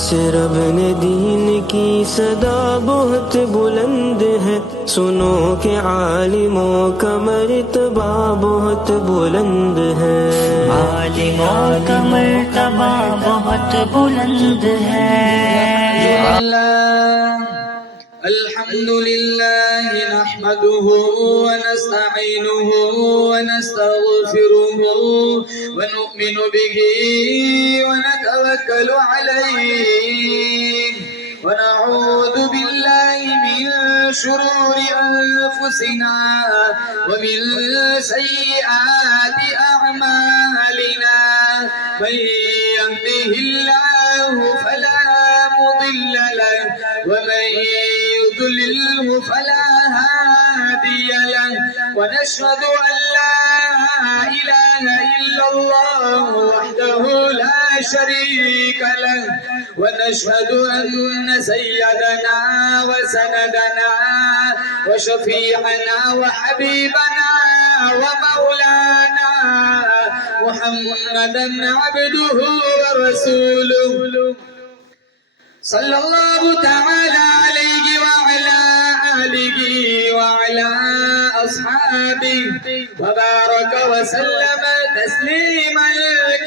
سے رب نے دین کی صدا بہت بلند ہے، سنو کہ عالموں کا مرتبہ بہت بلند ہے۔ عالموں کا مرتبہ بہت بلند ہے۔ الحمد لله نحمده ونستعينه ونستغفره ونؤمن به ونتوكل عليه ونعوذ بالله من شرور أنفسنا ومن سيئات أعمالنا، من يهده الله فلا مضل له ومن يضلله فلا هادي له، ونشهد أن لا إله إلا الله وحده لا شريك له، ونشهد أن سيدنا وسندنا وشفيعنا وحبيبنا ومولانا محمدا عبده ورسوله، صلى الله تعالى عليه وعلى آله وعلى أصحابه وبارك وسلم تسليما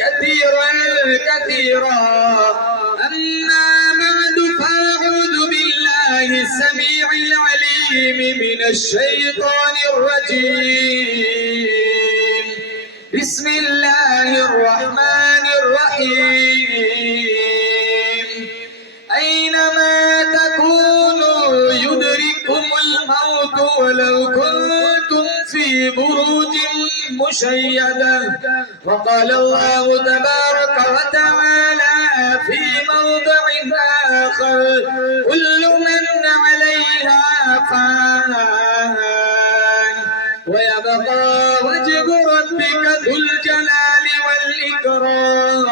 كثيرا كثيرا. أما بعد، فأعوذ بالله السميع العليم من الشيطان الرجيم. بسم الله الرحمن الرحيم. أينما تكونوا يدرككم الموت ولو كنتم في بروج مشيدة. وقال الله تبارك وتعالى في موضع آخر: كل من عليها فان ويبقى وجه ربك ذو الجلال والإكرام.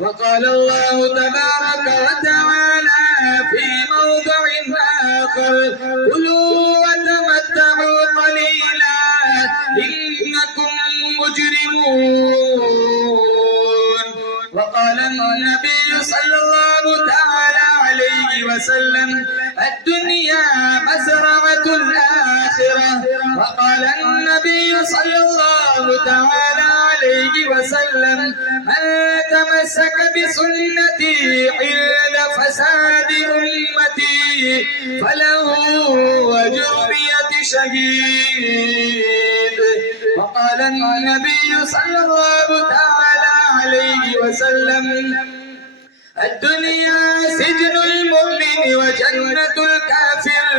وقال الله تبارك وتعالى في موضع آخر: كلوا وتمتعوا قليلا إنكم مجرمون. وقال النبي صلى الله تعالى عليه وسلم: الدنيا مزرعة الآخرة. وقال النبي صلى الله تعالى عليه وسلم: من تمسك بسنتي عند فساد أمتي فله أجر 100 شهيد. وقال النبي صلى الله تعالى عليه وسلم: الدنيا سجن المؤمن وجنة الكافر.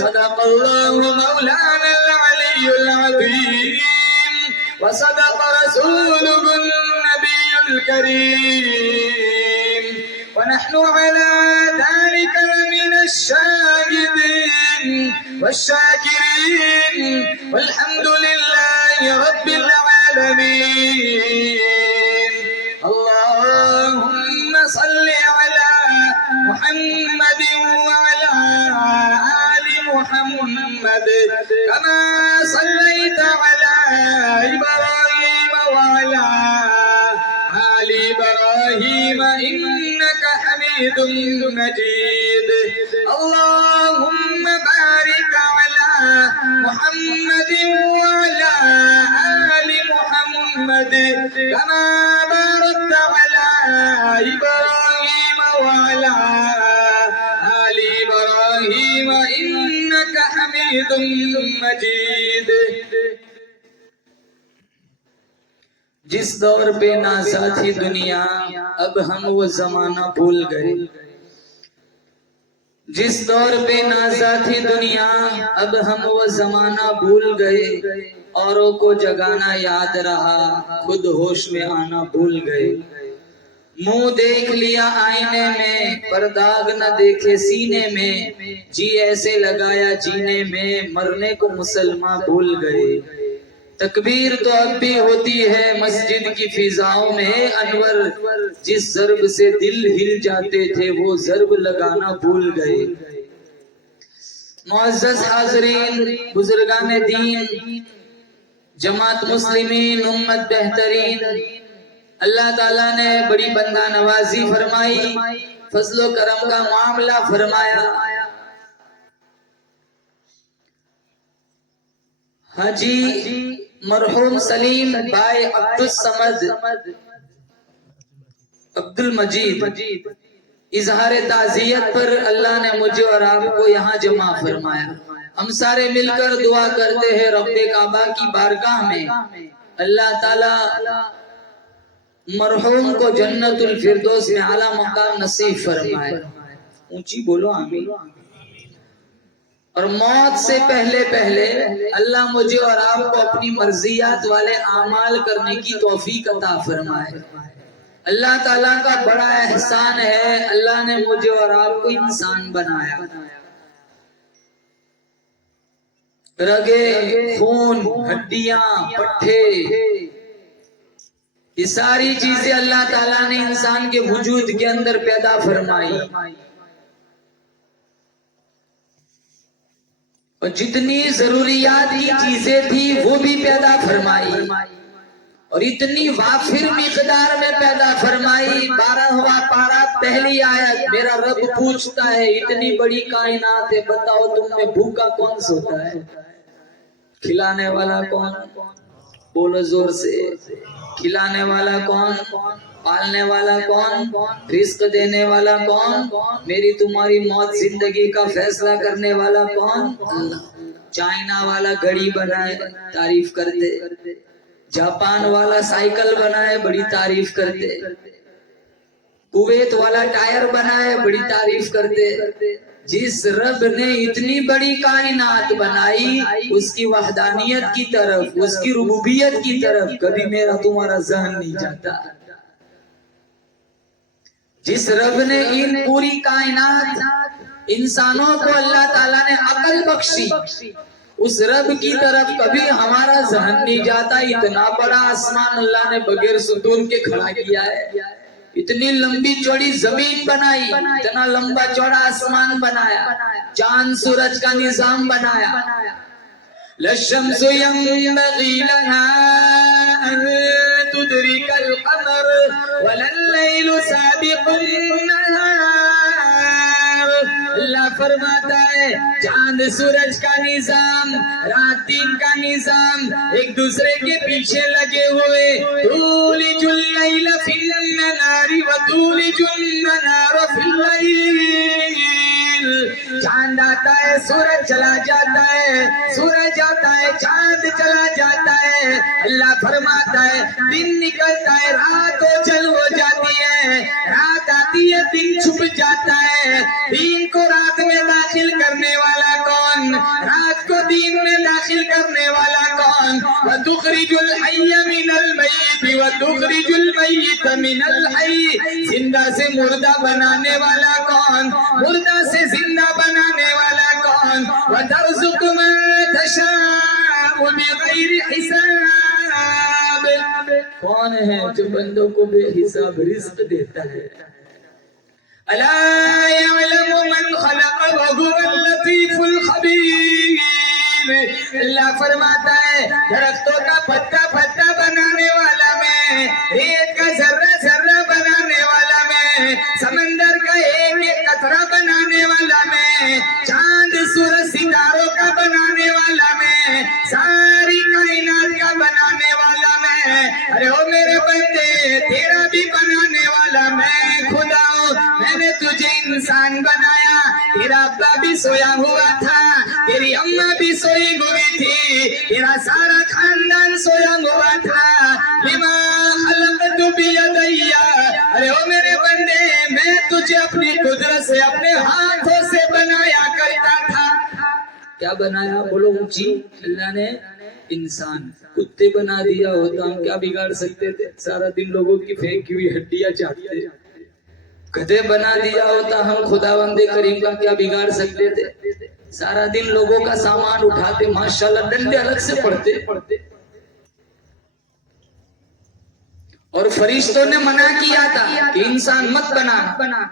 صدق الله مولانا العلي العظيم، وصدق رسوله النبي الكريم، ونحن على ذلك من الشاهدين والشاكرين، والحمد لله رب العالمين. اللهم صل على محمد وعلى آل محمد كما صليت على إبراهيم وعلى آل إبراهيم إنك حميد مجيد. اللهم بارك على محمد وعلى آل محمد كما باركت على إبراهيم وعلى آل إبراهيم إنك حميد مجيد. جس دور پہ نازا تھی دنیا، اب ہم وہ زمانہ بھول گئے. جس دور پہ نازا تھی دنیا، اب ہم وہ زمانہ بھول گئے. اوروں کو جگانا یاد رہا، خود ہوش میں آنا بھول گئے. منہ دیکھ لیا آئینے میں، پر داغ نہ دیکھے سینے میں. جی ایسے لگایا جینے میں، مرنے کو مسلمان بھول گئے. تکبیر تو اب بھی ہوتی ہے مسجد کی فضاؤں میں. انور جس ضرب سے دل ہل جاتے تھے، وہ ضرب لگانا بھول گئے. معزز حاضرین، بزرگان دین، جماعت مسلمین، امت بہترین، اللہ تعالیٰ نے بڑی بندہ نوازی فرمائی، فضل و کرم کا معاملہ فرمایا۔ حاجی مرحوم سلیم بھائی عبدالصمد عبد المجید اظہار تعزیت پر اللہ نے مجھے اور آپ کو یہاں جمع فرمایا۔ ہم سارے مل کر دعا کرتے ہیں رب کعبہ کی بارگاہ میں اللہ تعالی مرحوم کو جنت الفردوس میں اعلیٰ مقام نصیب فرمائے۔ اونچی بولو آمین۔ اور موت سے پہلے اللہ مجھے اور آپ کو اپنی مرضیات والے اعمال کرنے کی توفیق عطا فرمائے۔ اللہ تعالیٰ کا بڑا احسان ہے، اللہ نے مجھے اور آپ کو انسان بنایا۔ رگے، خون، ہڈیاں، پٹھے، یہ ساری چیزیں اللہ تعالیٰ نے انسان کے وجود کے اندر پیدا فرمائی، اور جتنی ضروریات کی چیزیں تھی وہ بھی پیدا فرمائی، اور اتنی وافر مقدار میں پیدا فرمائی۔ 12واں پارہ پہلی آیت، میرا رب پوچھتا ہے اتنی بڑی کائنات ہے، بتاؤ تم میں بھوکا کون سوتا ہے؟ کھلانے والا کون؟ بولو زور سے، کھلانے والا کون؟ پالنے والا کون؟ رزق دینے والا کون؟ میری تمہاری موت زندگی کا فیصلہ کرنے والا کون؟ چائنا والا گھڑی بنائے، تعریف کرتے، جاپان والا سائیکل بنائے، بڑی تعریف کرتے، کویت والا ٹائر بنائے، بڑی تعریف کرتے۔ جس رب نے اتنی بڑی کائنات بنائی اس کی وحدانیت کی طرف، اس کی ربوبیت کی طرف کبھی میرا تمہارا ذہن نہیں جاتا۔ جس رب نے ان پوری کائنات انسانوں کو اللہ تعالیٰ نے عقل بخشی، اس رب کی طرف کبھی ہمارا ذہن نہیں جاتا۔ اتنا بڑا آسمان اللہ نے بغیر ستون کے کھڑا کیا ہے، اتنی لمبی چوڑی زمین بنائی، اتنا لمبا چوڑا آسمان بنایا، چاند سورج کا نظام بنایا۔ لَلشَّمْسُ يَنبَغِي لَهَا أَن تُدْرِكَ الْقَمَرَ وَلَا اللَّيْلُ سَابِقُ النَّهَارِ۔ اللہ فرماتا ہے چاند سورج کا نظام، رات دن کا نظام ایک دوسرے کے پیچھے لگے ہوئے۔ تولج اللیل فی النہار وتولج النہار فی اللیل۔ چاند آتا ہے سورج چلا جاتا ہے، سورج آتا ہے چاند چلا جاتا ہے۔ اللہ فرماتا ہے دن نکلتا ہے رات اوجل ہو جاتی ہے، رات آتی ہے دن چھپ جاتا ہے۔ دین کو رات میں داخل کرنے والا کون؟ رات کو دین میں داخل کرنے والا کون؟ وَتُخْرِجُ الْحَيَّ مِنَ الْمَيِّتِ وَتُخْرِجُ الْمَيِّتَ مِنَ الْحَيِّ۔ زندہ سے مردہ بنانے والا کون؟ مردہ سے زندہ بنانے والا کون؟ وَتَرْزُقُ مَن تَشَاءُ بِغَيْرِ حِسَابٍ۔ کون ہے جو بندوں کو بے حساب رزق دیتا ہے؟ أَلَا يَعْلَمُ مَنْ خَلَقَ وَهُوَ اللَّطِيفُ الْخَبِيرُ۔ اللہ فرماتا ہے درختوں کا پتا پتا بنانے والا میں، ریت کا ذرہ ذرہ بنانے والا میں، سمندر کا ایک ایک قطرہ بنانے والا میں، چاند سورج ستاروں کا بنانے والا میں، ساری کائنات کا بنانے والا میں۔ ارے او میرے بندے تیرا بھی بنانے والا میں خدا ہوں۔ میں نے تجھے انسان بنایا، تیرا ابا بھی سویا ہوا تھا، تیری اماں بھی سوئی ہوئی تھی، تیرا سارا خاندان سویا ہوا تھا۔ لما خلقت بیدی۔ ارے او میرے بندے میں تجھے اپنی قدرت سے اپنے ہاتھوں سے بنایا کرتا تھا۔ کیا بنایا؟ بولو اونچی۔ اللہ نے انسان، کتے بنا دیا ہوتا ہم کیا بگاڑ سکتے تھے؟ سارا دن لوگوں کی پھینکی ہوئی ہڈیاں چاٹتے۔ گدھے بنا دیا ہوتا ہم خداوند کریم کا کیا بگاڑ سکتے تھے؟ سارا دن لوگوں کا سامان اٹھاتے، ماشاءاللہ ڈنڈے الگ سے پڑھتے۔ اور فرشتوں نے منع کیا تھا کہ انسان مت بنا،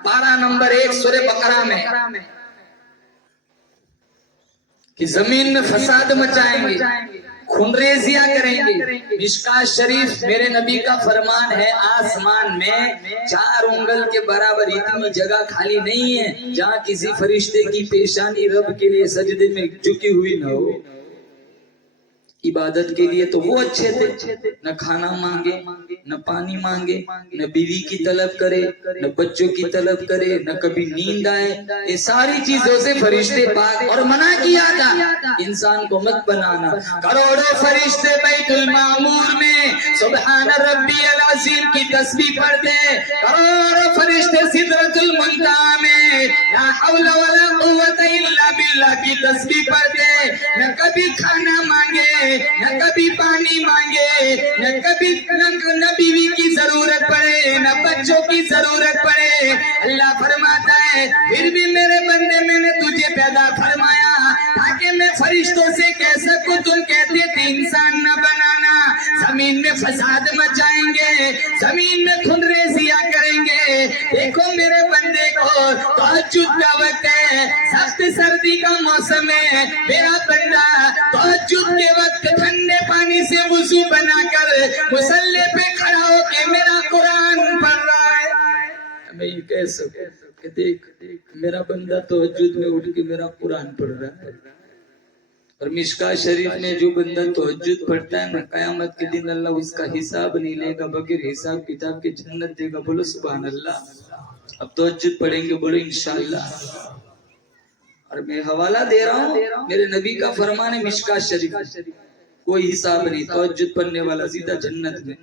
پارہ نمبر 1 سورہ بقرہ میں، کہ زمین میں فساد مچائیں گے، خنریزیاں کریں گے. مشکات شریف میرے نبی کا فرمان ہے، آسمان میں 4 انگل کے برابر اتنی جگہ خالی نہیں ہے جہاں کسی فرشتے کی پیشانی رب کے لیے سجدے میں جھکی ہوئی نہ ہو. عبادت کے لیے تو وہ اچھے تھے، نہ کھانا مانگے، نہ پانی مانگے، نہ بیوی کی طلب کرے، نہ بچوں کی طلب کرے، نہ کبھی نیند آئے. یہ ساری چیزوں سے فرشتے پاک. اور منع کیا تھا انسان کو مت بنانا. کروڑوں فرشتے بیت المعمور میں سبحان ربی العظیم کی تسبیح پڑھتے، کروڑوں فرشتے سدرۃ المنتہا میں لا حول ولا قوت الا باللہ کی تسبیح پڑھتے. نہ کبھی کھانا مانگے، نہ کبھی پانی مانگے، نہ بیوی کی ضرورت پڑے، نہ بچوں کی ضرورت پڑے. اللہ فرماتا ہے پھر بھی میرے بندے میں نے تجھے پیدا فرمایا تاکہ میں فرشتوں سے کہہ سکوں تم کہتے تھے انسان نہ بنانا، زمین میں فساد مچائیں گے، زمین میں خنریزیاں کریں گے. دیکھو میرے بندے کو تہجد کا وقت ہے، سخت سردی کا موسم ہے، میرا بندہ تہجد کے وقت ٹھنڈے پانی سے وضو بنا کر مصلی پہ کھڑا ہو کے میرا قرآن پڑھ رہا ہے. میں یہ کہہ سکوں کہ دیکھ میرا بندہ تہجد میں اٹھ کے میرا قرآن پڑھ رہا ہے. اور مشکات شریف میں جو بندہ تہجد پڑھتا ہے نا، قیامت کے دن اللہ اس کا حساب نہیں لے گا، بغیر حساب کتاب کے جنت دے گا. بولو سبحان اللہ. اب تہجد پڑھیں گے، بولو انشاءاللہ. اور میں حوالہ دے رہا ہوں، میرے نبی کا فرمان ہے مشکات شریف، کوئی حساب نہیں، تہجد پڑھنے والا سیدھا جنت میں.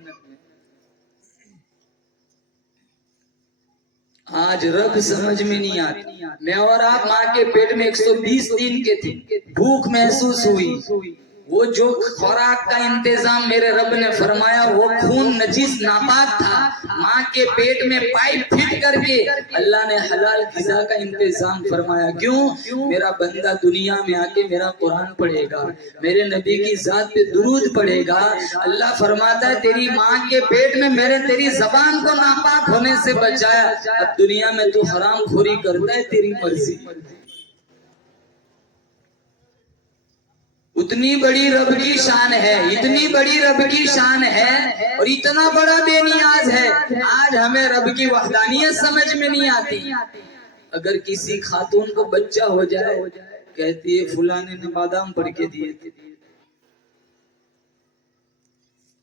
آج رب سمجھ میں نہیں آتی. میں اور آپ ماں کے پیٹ میں 120 دن کے تھے، بھوک محسوس ہوئی. وہ جو خوراک کا انتظام میرے رب نے فرمایا وہ خون نجس ناپاک تھا. ماں کے پیٹ میں پائپ فٹ کر کے اللہ نے حلال غذا کا انتظام فرمایا. کیوں؟ میرا بندہ دنیا میں آ کے میرا قرآن پڑھے گا، میرے نبی کی ذات پہ درود پڑھے گا. اللہ فرماتا ہے تیری ماں کے پیٹ میں میں نے تیری زبان کو ناپاک ہونے سے بچایا. اب دنیا میں تو حرام خوری کرتا ہے، تیری مرضی. اتنی بڑی رب کی شان ہے، اتنی بڑی رب کی شان ہے اور اتنا بڑا بے نیاز ہے. آج ہمیں رب کی وحدانیت سمجھ میں نہیں آتی. اگر کسی خاتون کو بچہ ہو جائے کہتی ہے فلانے نے بادام پڑھ کے دیے تھے،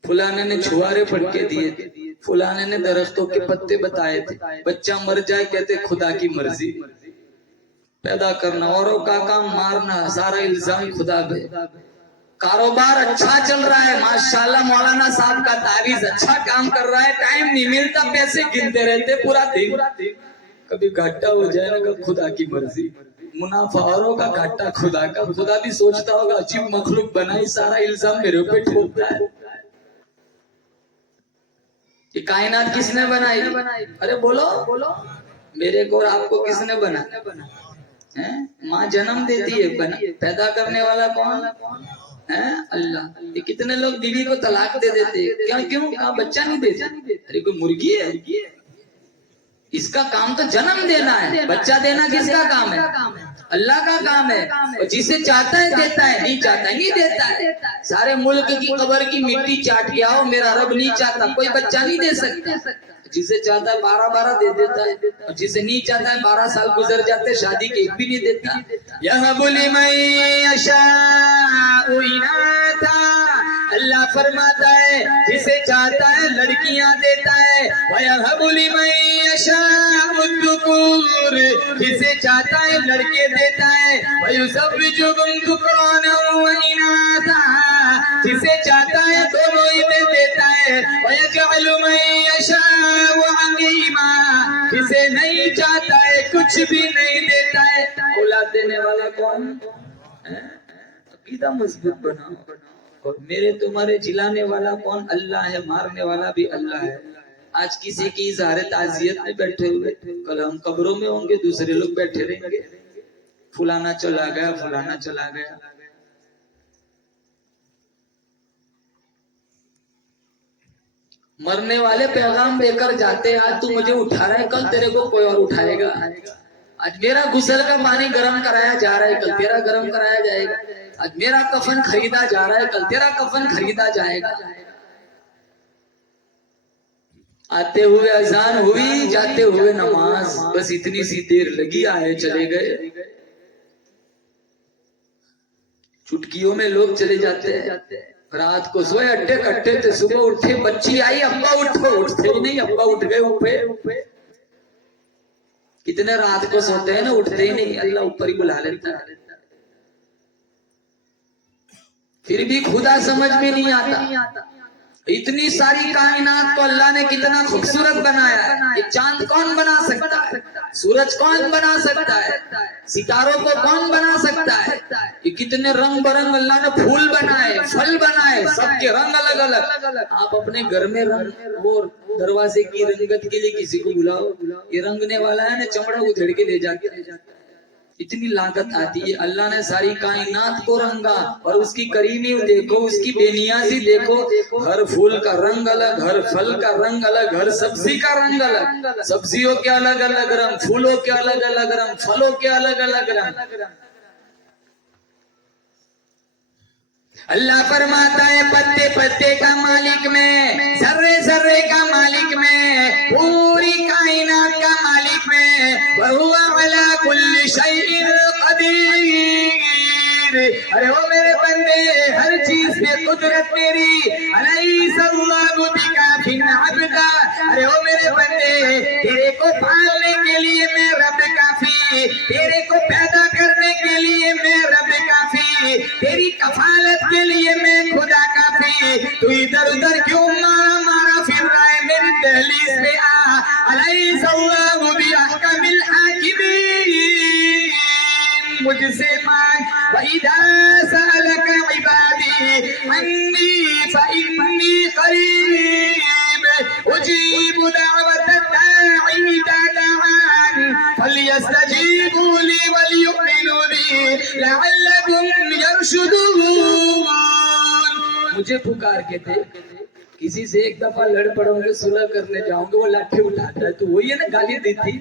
فلانے نے چھوارے پڑھ کے دیے تھے، فلانے نے درختوں کے پتے بتائے تھے. بچہ مر جائے کہتے خدا کی مرضی. پیدا کرنا اوروں کا کام، مارنا سارا الزام خدا پہ. کاروبار اچھا چل رہا ہے ماشاءاللہ، مولانا صاحب کا تعویذ اچھا کام کر رہا ہے، ٹائم نہیں ملتا، پیسے گنتے رہتے پورا دن. کبھی گھاٹا ہو جائے گا خدا کی مرضی. منافع اوروں کا، گھاٹا خدا کا. خدا بھی سوچتا ہوگا عجیب مخلوق بنائی، سارا الزام میرے اوپر ٹھوکتا ہے. یہ کائنات کس نے بنائی؟ ارے بولو، میرے کو اور آپ کو کس نے بنایا؟ ماں جنم دیتی ہے، پیدا کرنے والا کون ہے؟ اللہ. یہ کتنے لوگ بیوی کو طلاق دے دیتے، کیوں؟ کہاں بچہ نہیں دیتے. ارے کوئی مرغی ہے؟ اس کا کام تو جنم دینا ہے، بچہ دینا کس کا کام ہے؟ اللہ کا کام ہے. اور جسے چاہتا ہے دیتا ہے، نہیں چاہتا ہے نہیں دیتا ہے. سارے ملک کی قبر کی مٹی چاٹ کے آؤ، میرا رب نہیں چاہتا کوئی بچہ نہیں دے سکتا. جسے چاہتا ہے 12 دے دیتا ہے، اور جسے نہیں چاہتا ہے 12 سال گزر جاتے شادی کے ایک بھی نہیں دیتا. یَهَبُ لِمَن یَشَاءُ إِنَاثًا، اللہ فرماتا ہے جسے چاہتا ہے لڑکیاں دیتا ہے. وَيَهَبُ لِمَن يَشَاءُ الذُّكُورَ، جسے چاہتا ہے لڑکے دیتا ہے. وَيُزَوِّجُهُمْ ذُكْرَانًا وَإِنَاثًا، جسے چاہتا ہے دونوں ہی دے دیتا ہے. وَيَجْعَلُ مَن يَشَاءُ عَقِيمًا، جسے نہیں چاہتا ہے کچھ بھی نہیں دیتا ہے. اولاد دینے والا کون ہے؟ عقیدہ مضبوط بناؤ. اور میرے تمہارے جلانے والا کون؟ اللہ ہے. مارنے والا بھی اللہ ہے. آج کسی کی اظہار تعزیت میں بیٹھے ہوئے، کل ہم قبروں میں ہوں گے، دوسرے لوگ بیٹھے رہیں گے فلانا چلا گیا، فلانا چلا گیا. مرنے والے پیغام دے کر جاتے ہیں. آج تو مجھے اٹھا رہا ہے، کل تیرے کو کوئی اور اٹھائے گا. آج میرا غسل کا پانی گرم کرایا جا رہا ہے، کل تیرا گرم کرایا جائے گا. آج میرا کفن خریدا جا رہا ہے، کل تیرا کفن خریدا جائے گا. آتے ہوئے اذان ہوئی، جاتے ہوئے نماز، بس اتنی سی دیر لگی، آئے چلے گئے. چٹکیوں میں لوگ چلے جاتے ہیں. رات کو سوئے اٹھے کٹے تھے، صبح اٹھے بچی آئی، ابا اٹھو، اٹھتے ہی نہیں، ابا اٹھ گئے اوپر. کتنے رات کو سوتے ہیں نا، اٹھتے ہی نہیں، اللہ اوپر ہی بلا لیتا ہے. پھر بھی خدا سمجھ میں نہیں آتا. اتنی ساری کائنات کو اللہ نے کتنا خوبصورت بنایا ہے. یہ چاند کون بنا سکتا ہے؟ سورج کون بنا سکتا ہے؟ ستاروں کو کون بنا سکتا ہے؟ یہ کتنے رنگ برنگ اللہ نے پھول بنائے، پھل بنائے، سب کے رنگ الگ الگ. آپ اپنے گھر میں رنگ، وہ دروازے کی رنگت کے لیے کسی کو بلاؤ، یہ رنگنے والا ہے نا، چمڑا ادھیڑ کے لے جاتے. اتنی لاگت آتی ہے. اللہ نے ساری کائنات کو رنگا، اور اس کی کریمی دیکھو، اس کی بے نیازی دیکھو. ہر پھول کا رنگ الگ، ہر پھل کا رنگ الگ، ہر سبزی کا رنگ الگ. سبزیوں کے الگ الگ رنگ، پھولوں کے الگ الگ رنگ، پھلوں کے الگ الگ رنگ. اللہ فرماتا ہے پتے پتے کا مالک میں، ذرے ذرے کا مالک میں، پوری کائنات کا مالک میں. وَهُوَ عَلَى كُلِّ شَيْءٍ قَدِيرٌ. ارے وہ میرے بندے، ہر چیز پہ قدرت میری. أَلَيْسَ اللَّهُ بِكَافٍ عَبْدًا. ارے وہ میرے بندے، تیرے کو پالنے کے لیے میں رب کافی، تیرے کو پیدا کرنے کے لیے میں رب کافی، تیری کفالت کے لیے میں خدا کافی. تو ادھر ادھر کیوں مارا مارا پھر رہا ہے؟ میری دہلیز پہ آ. أَلَيْسَ اللَّهُ بِأَحْكَمِ الْحَاكِمِينَ. مجھ سے مانگ. وَإِذَا سَأَلَكَ عِبَادِي عَنِّي فَإِنِّي قَرِيبٌ أُجِيبُ دَعْوَةَ الدَّاعِ إِذَا دَعَانِ فَلْيَسْتَجِيبُوا لِي وَلْيُؤْمِنُوا بِي لَعَلَّهُمْ يَرْشُدُونَ. مجھے پکار کے تھے، کسی سے ایک دفعہ لڑ پڑوں گے، صلح کرنے جاؤں گے، وہ لاٹھی اٹھاتا ہے تو وہی ہے نا، گالی دیتی.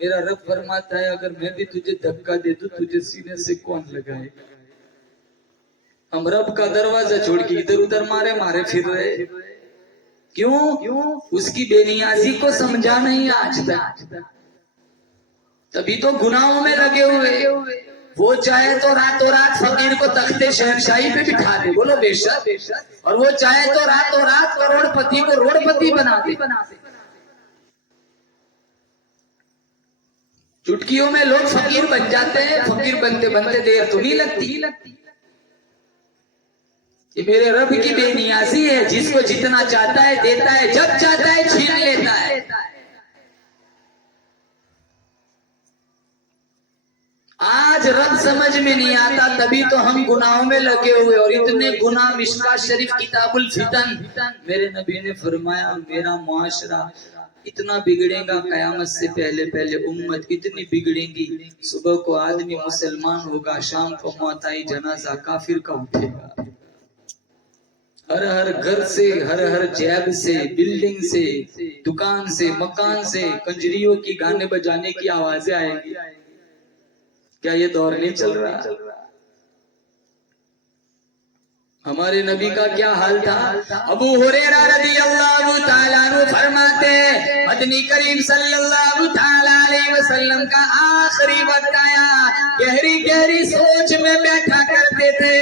میرا رب فرماتا ہے اگر میں بھی تجھے دھکا دے دوں، تجھے سینے سے کون لگائے گا؟ ہم رب کا دروازہ چھوڑ کے ادھر ادھر مارے مارے پھر رہے. کیوں؟ اس کی بے نیازی کو سمجھا نہیں آج تک، تبھی تو گناہوں میں لگے ہوئے. وہ چاہے تو راتوں رات فقیر کو تخت شہنشاہی پہ بٹھا دے، بولو بے شک. اور وہ چاہے تو راتوں رات کروڑ پتی کو روڑ پتی بنا دے. چٹکیوں میں لوگ فقیر بن جاتے ہیں، فقیر بنتے بنتے دیر تو نہیں لگتی. یہ میرے رب کی بے نیازی ہے، جس کو جتنا چاہتا ہے دیتا ہے، جب چاہتا ہے چھین لیتا ہے. آج رب سمجھ میں نہیں آتا، تبھی تو ہم گناہوں میں لگے ہوئے. اور اتنے گناہ، مشکات شریف کتاب الفتن، میرے نبی نے فرمایا میرا معاشرہ اتنا بگڑے گا، قیامت سے پہلے پہلے امت اتنی بگڑے گی. صبح کو آدمی مسلمان ہوگا، شام کو موت آئی جنازہ کافر کا اٹھے گا. ہر ہر گھر سے، ہر ہر جیب سے، بلڈنگ سے، دکان سے، مکان سے کنجریوں کی گانے بجانے کی آوازیں آئیں گی. کیا یہ دور نہیں چل رہا؟ ہمارے نبی کا کیا حال تھا؟ ابو ہریرہ رضی اللہ تعالیٰ عنہ فرماتے مدنی کریم صلی اللہ تعالیٰ علیہ وسلم کا آخری وقت آیا، گہری گہری سوچ میں بیٹھا کرتے تھے،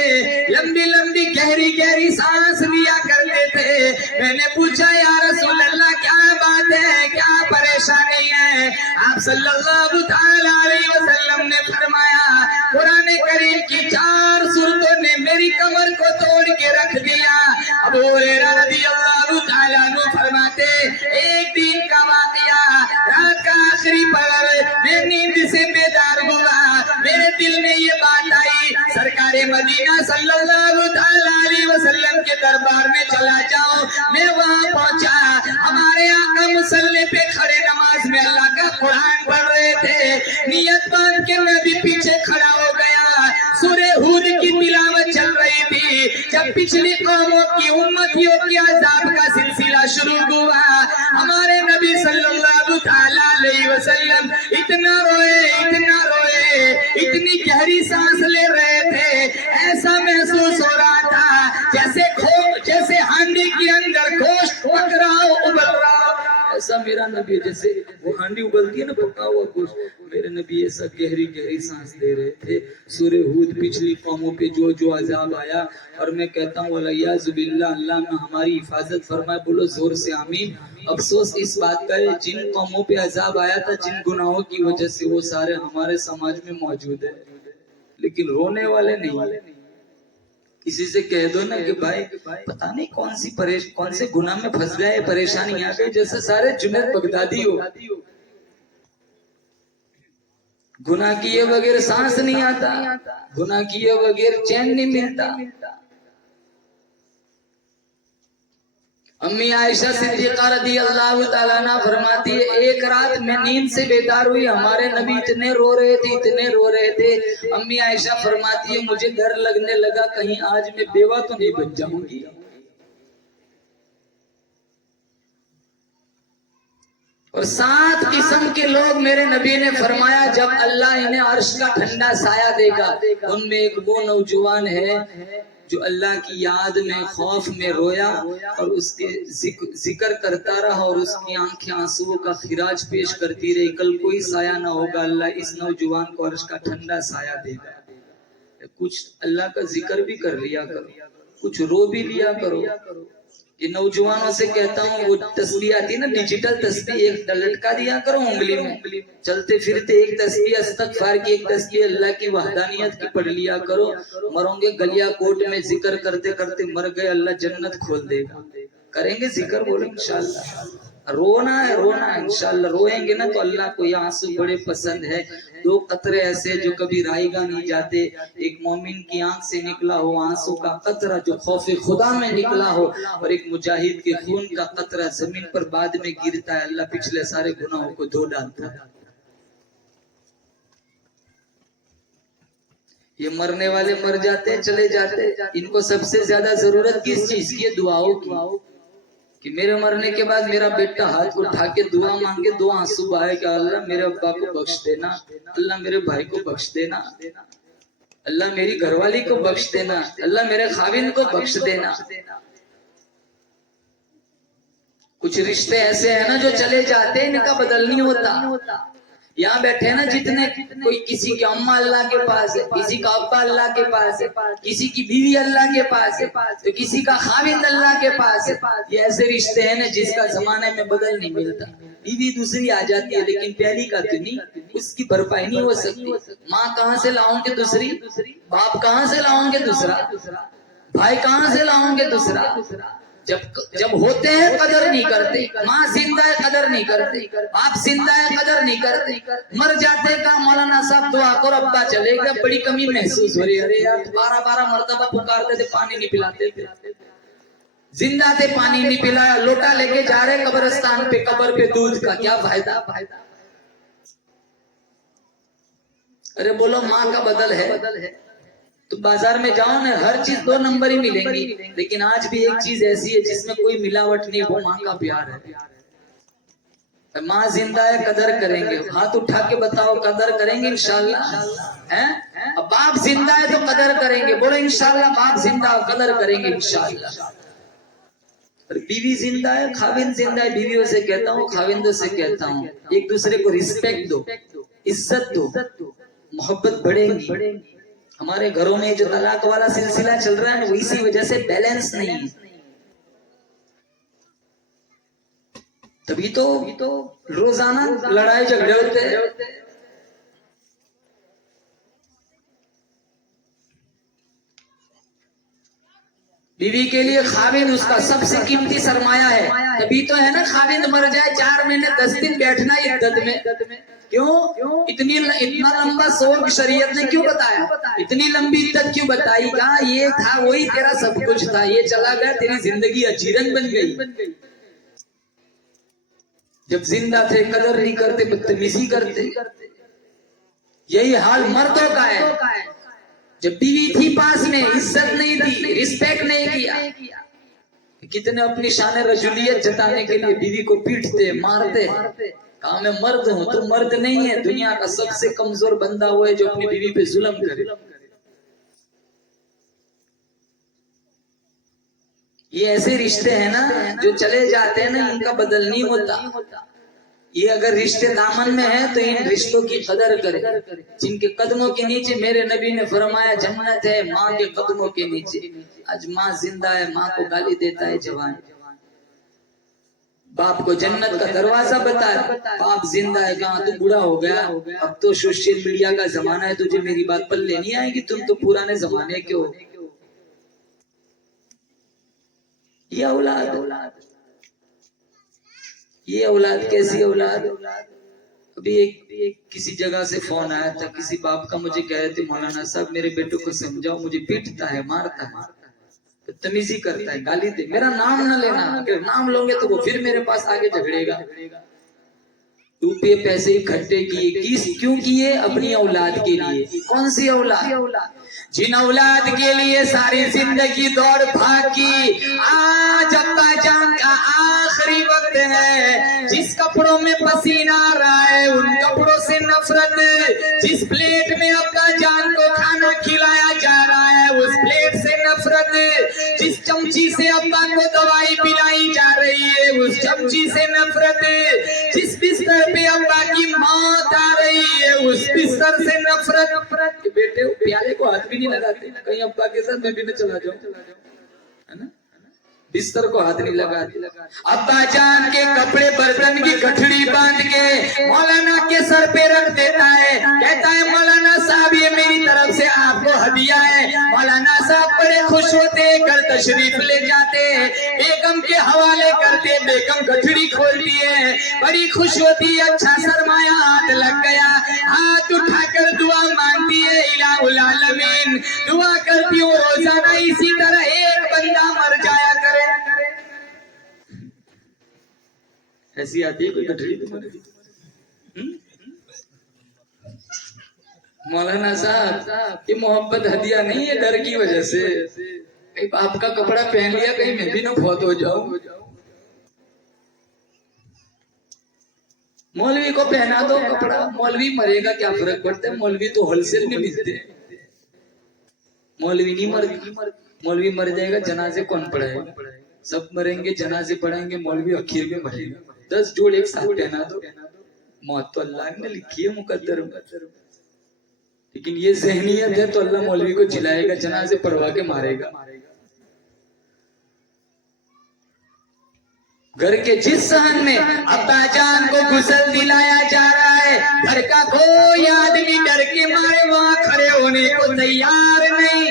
لمبی لمبی گہری گہری سانس لیا کرتے تھے. میں نے پوچھا یا رسول اللہ کیا بات ہے، کیا پریشانی ہے؟ آپ صلی اللہ تعالیٰ علیہ وسلم نے فرمایا قرآن کریم کی 4 سورتوں نے میری کمر کو توڑ کے رکھ دیا. ابو ہریرہ رضی اللہ تعالیٰ عنہ فرماتے ایک دن کا واقعہ، رات کا آخری پہر میں نیند سے بیدار ہوا، میرے دل میں یہ بات آئی سرکار مدینہ صلی اللہ تعالیٰ علیہ وسلم کے دربار میں چلا جاؤں. میں وہاں پہنچا، ہمارے آقا مصلی پہ کھڑے نماز میں اللہ کا قرآن پڑھ رہے تھے. نیت باندھ کے میں بھی پیچھے کھڑا ہو گیا. سورہ ہود کی تلاوت چل رہی تھی. جب پچھلی قوموں کی امتیوں کی عذاب کا سلسلہ شروع ہوا، ہمارے نبی صلی اللہ تعالیٰ علیہ وسلم اتنا روئے، اتنا روئے، اتنی گہری سانس لے رہے تھے. ایسا محسوس ہو رہا تھا جیسے ہانڈی کے اندر گوشت پک رہا ہو، ابل رہا ہو، ایسا میرا نبی، جیسے وہ ہانڈی ابلتی ہے نا پکا ہوا گوشت، میرے نبی ایسا گہری گہری سانس لے رہے تھے۔ سورہ ہود پچھلی قوموں پہ جو عذاب آیا، اور میں کہتا ہوں وَلَعِیَاذُ بِاللَّہ، اللہ نے ہماری حفاظت فرمائے، بولو زور سے آمین۔ افسوس اس بات کا ہے جن قوموں پہ عذاب آیا تھا جن گناہوں کی وجہ سے، وہ سارے ہمارے سماج میں موجود ہیں، لیکن رونے والے نہیں۔ کسی سے کہہ دو نا کہ بھائی پتہ نہیں کون سے گناہ میں پھنس گئے، پریشانی آ گئی، جیسے سارے جنید بغدادی ہو، گناہ کیے بغیر سانس نہیں آتا، گناہ کیے بغیر چین نہیں ملتا۔ امی عائشہ صدیقہ رضی اللہ تعالیٰ عنہ فرماتی ہے ایک رات میں نیند سے بیدار ہوئی، ہمارے نبی اتنے رو رہے تھے۔ امی عائشہ فرماتی ہے مجھے ڈر لگنے لگا کہیں آج میں بیوہ تو نہیں بن جاؤں گی۔ اور 7 قسم کے لوگ میرے نبی نے فرمایا جب اللہ انہیں عرش کا ٹھنڈا سایہ دے گا، ان میں ایک وہ نوجوان ہے جو اللہ کی یاد میں خوف میں رویا اور اس کے ذکر کرتا رہا اور اس کی آنکھیں آنسوؤں کا خراج پیش کرتی رہی، کل کوئی سایہ نہ ہوگا، اللہ اس نوجوان کو عرش کا ٹھنڈا سایہ دے گا۔ کچھ اللہ کا ذکر بھی کر لیا کرو، کچھ رو بھی لیا کرو۔ یہ نوجوانوں سے کہتا ہوں وہ تسبیح آتی ہے نا ڈیجیٹل تسبیح، ایک لٹکا دیا کرو انگلی میں، چلتے پھرتے ایک تسبیح استغفار کی، ایک تسبیح اللہ کی وحدانیت کی پڑھ لیا کرو۔ مروں گے گلیا کوٹ میں ذکر کرتے کرتے مر گئے، اللہ جنت کھول دے گا۔ کریں گے ذکر، بولو انشاءاللہ۔ رونا ہے انشاءاللہ، روئیں گے نا تو اللہ کو یہ آنسو بڑے پسند ہے۔ 2 قطرے ایسے جو کبھی رائے گا نہیں جاتے، ایک مومن کی آنکھ سے نکلا ہو آنسو کا قطرہ جو خوف خدا میں نکلا ہو، اور ایک مجاہد کے خون کا قطرہ زمین پر بعد میں گرتا ہے، اللہ پچھلے سارے گناہوں کو دھو ڈالتا ہے۔ یہ مرنے والے مر جاتے ہیں، چلے جاتے ہیں، ان کو سب سے زیادہ ضرورت کس چیز کی ہے؟ دعاؤں کی، کہ میرے مرنے کے بعد میرا بیٹا ہاتھ اٹھا کے دعا مانگے، 2 آنسو بہائے کہ اللہ میرے ابا کو بخش دینا، اللہ میرے بھائی کو بخش دینا، اللہ میری گھر والی کو بخش دینا، اللہ میرے خاوند کو بخش دینا۔ کچھ رشتے ایسے ہیں نا جو چلے جاتے ہیں، ان کا بدل نہیں ہوتا۔ یہاں بیٹھے نا جتنے، کوئی کسی کی اماں اللہ کے پاس ہے، کسی کا ابا اللہ کے پاس ہے، کسی کی بیوی اللہ کے پاس ہے، تو کسی کا خاوند اللہ کے پاس ہے۔ یہ ایسے رشتے ہیں نا جس کا زمانے میں بدل نہیں ملتا۔ بیوی دوسری آ جاتی ہے لیکن پہلی کا تو نہیں، اس کی بھرپائی نہیں ہو سکتی۔ ماں کہاں سے لاؤں گے دوسری، باپ کہاں سے لاؤں گے دوسرا، بھائی کہاں سے لاؤں گے دوسرا۔ جب ہوتے ہیں قدر نہیں کرتے، ماں زندہ ہے قدر نہیں کرتے، باپ زندہ ہے قدر نہیں کرتے، مر جاتے کا مولانا صاحب دعا کرو ابا چلے گا، بڑی کمی محسوس ہو رہی ہے، ارے یار 12 مرتبہ پکارتے تھے پانی نہیں پلاتے تھے، زندہ تھے پانی نہیں پلایا، لوٹا لے کے جا رہے قبرستان پہ، قبر پہ دودھ کا کیا فائدہ۔ ارے بولو ماں کا بدل ہے۔ تو بازار میں جاؤ نا، ہر چیز 2 نمبر ہی ملیں گی، لیکن آج بھی ایک چیز ایسی ہے جس میں کوئی ملاوٹ نہیں، وہ ماں کا پیار ہے۔ ماں زندہ ہے قدر کریں گے، ہاتھ اٹھا کے بتاؤ قدر کریں گے انشاءاللہ۔ باپ زندہ ہے تو قدر کریں گے، بولو انشاءاللہ باپ زندہ ہے قدر کریں گے انشاءاللہ۔ بیوی زندہ ہے، خاوند زندہ ہے، بیویوں سے کہتا ہوں خاوندوں سے کہتا ہوں ایک دوسرے کو رسپیکٹ دو، عزت دو، محبت بڑھے گی۔ ہمارے گھروں میں جو طلاق والا سلسلہ چل رہا ہے وہ اسی وجہ سے بیلنس نہیں ہے۔ تبھی تو روزانہ لڑائی جھگڑے ہوتے ہیں۔ بیوی کے لیے خاوند اس کا سب سے قیمتی سرمایہ ہے، تبھی تو ہے نا خاوند مر جائے 4 مہینے 10 دن بیٹھنا عدت میں۔ کیوں اتنا لمبا سوگ شریعت نے کیوں بتایا، اتنی لمبی عدت کیوں بتائی؟ کہا یہ تھا وہی تیرا سب کچھ تھا، یہ چلا گیا تیری زندگی اجیرن بن گئی۔ جب زندہ تھے قدر نہیں کرتے، بدتمیزی کرتے۔ یہی حال مردوں کا ہے، جب بیوی تھی پاس میں عزت نہیں دی، رسپیکٹ نہیں کیا۔ کتنے اپنی شان رجولیت جتانے کے لیے بیوی کو پیٹتے مارتے، کہا میں مرد ہوں، تو مرد نہیں ہے۔ دنیا کا سب سے کمزور بندہ وہ ہے جو اپنی بیوی پہ ظلم کرے۔ یہ ایسے رشتے ہیں نا جو چلے جاتے ہیں نا، ان کا بدل نہیں ہوتا. یہ اگر رشتے دامن میں ہیں تو ان رشتوں کی قدر کرے. جن کے قدموں کے نیچے میرے نبی نے فرمایا جنت ہے ماں کے قدموں کے نیچے. آج ماں زندہ ہے، ماں کو گالی دیتا ہے جوان. باپ کو جنت کا دروازہ بتا ہے، باپ زندہ ہے کہاں تو بوڑھا ہو گیا. اب تو سوشل میڈیا کا زمانہ ہے، تجھے میری بات پلے نہیں آئے گی، تم تو پرانے زمانے کے ہو. یہ اولاد کیسی اولاد. ابھی ایک کسی جگہ سے فون آیا تھا، کسی باپ کا، مجھے کہہ رہے تھے مولانا صاحب میرے بیٹوں کو سمجھاؤ، مجھے پیٹتا ہے، مارتا ہے، تمیزی کرتا ہے، گالی دے. میرا نام نہ لینا، اگر نام لو گے تو وہ پھر میرے پاس آگے جھگڑے گا. روپے پیسے اکٹھے کیے، کیوں کیے؟ اپنی اولاد کے لیے. کون سی اولاد؟ جن اولاد کے لیے ساری زندگی دوڑ بھاگ کی. آج ابا جان کا آخری وقت ہے، جس کپڑوں میں پسینہ آ رہا ہے ان کپڑوں سے نفرت. جس پلیٹ میں ابا جان کو کھانا کھلایا جا رہا ہے اس پلیٹ سے نفرت. جس چمچی سے ابا کو دوائی پلائی جا رہی ہے اس چمچی سے نفرت. جس بستر پہ ابا کی موت آ رہی ہے اس بستر سے نفرت. بیٹے پیالے کو ہاتھ بھی نہیں لگاتے، کہیں ابا کے ساتھ میں بھی نہ چلا جاؤں، ہے نا؟ بستر کو ہاتھ نہیں لگاتے. ابا جان کے کپڑے برتن کی گٹھڑی باندھ کے مولانا کے سر پہ رکھ دیتا ہے، کہتا ہے مولانا صاحب یہ میری طرف سے آپ کو ہدیہ ہے. مولانا صاحب بڑے خوش ہوتے، گھر تشریف لے جاتے، بیگم کے حوالے کرتے، بیگم گٹھڑی کھولتی ہے، بڑی خوش ہوتی ہے. اچھا سرمایہ ہاتھ لگ گیا، ہاتھ اٹھا کر دعا مانگتی ہے، الہ العالمین دعا کرتی ہوں روزانہ اسی طرح ایک بندہ مر جایا کرے. ایسی آتی ہے کوئی گٹھڑی تمہاری؟ مولانا صاحب یہ محبت ہدیہ نہیں ہے، ڈر کی وجہ سے. کہیں باپ کا کپڑا پہن لیا کہیں میں بھی نہ فوت ہو جاؤں. مولوی کو پہنا دو کپڑا، مولوی مرے گا کیا فرق پڑتا ہے؟ مولوی تو ہول سیل میں ملتے. مولوی نہیں مرتے، مولوی مر جائے گا جنازے کون پڑھائے گا؟ سب مریں گے، جنازے پڑھیں گے، مولوی اخیر میں مرے گا. 10 جوڑ ایک ساتھ پہنا دو. موت تو اللہ نے لکھی ہے مقدر میں، لیکن یہ ذہنیت ہے تو اللہ مولوی کو جلائے گا، جنازے پڑھوا کے مارے گا. گھر کے جس صحن میں ابا جان کو غسل دلایا جا رہا ہے، گھر کا کوئی آدمی ڈر کے مارے وہاں کھڑے ہونے کو تیار نہیں.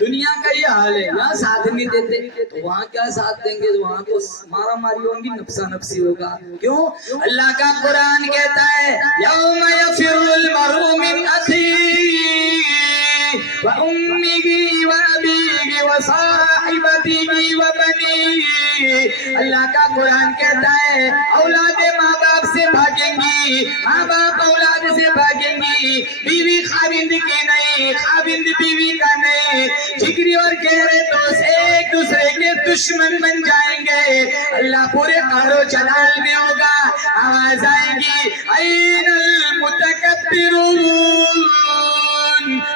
دنیا کا یہ حال ہے، یہاں ساتھ نہیں دیتے تو وہاں کیا ساتھ دیں گے؟ وہاں تو مارا ماری ہوگی، نفسا نفسی ہوگا. کیوں؟ اللہ کا قرآن کہتا ہے یوم یفر المرء من اخیہ وَأُمِّهِ وَأَبِيهِ وَصَاحِبَتِهِ وَبَنِيهِ. اللہ کا قرآن کہتا ہے اولاد ماں باپ سے بھاگیں گی، ماں باپ اولاد سے بھاگیں گی، بیوی خاوند کی نہیں، خاوند بیوی کا نہیں. جگری اور گہرے دوست ایک دوسرے کے دشمن بن جائیں گے. اللہ پورے قہر و جلال میں ہوگا، آواز آئے گی این المتکبرون.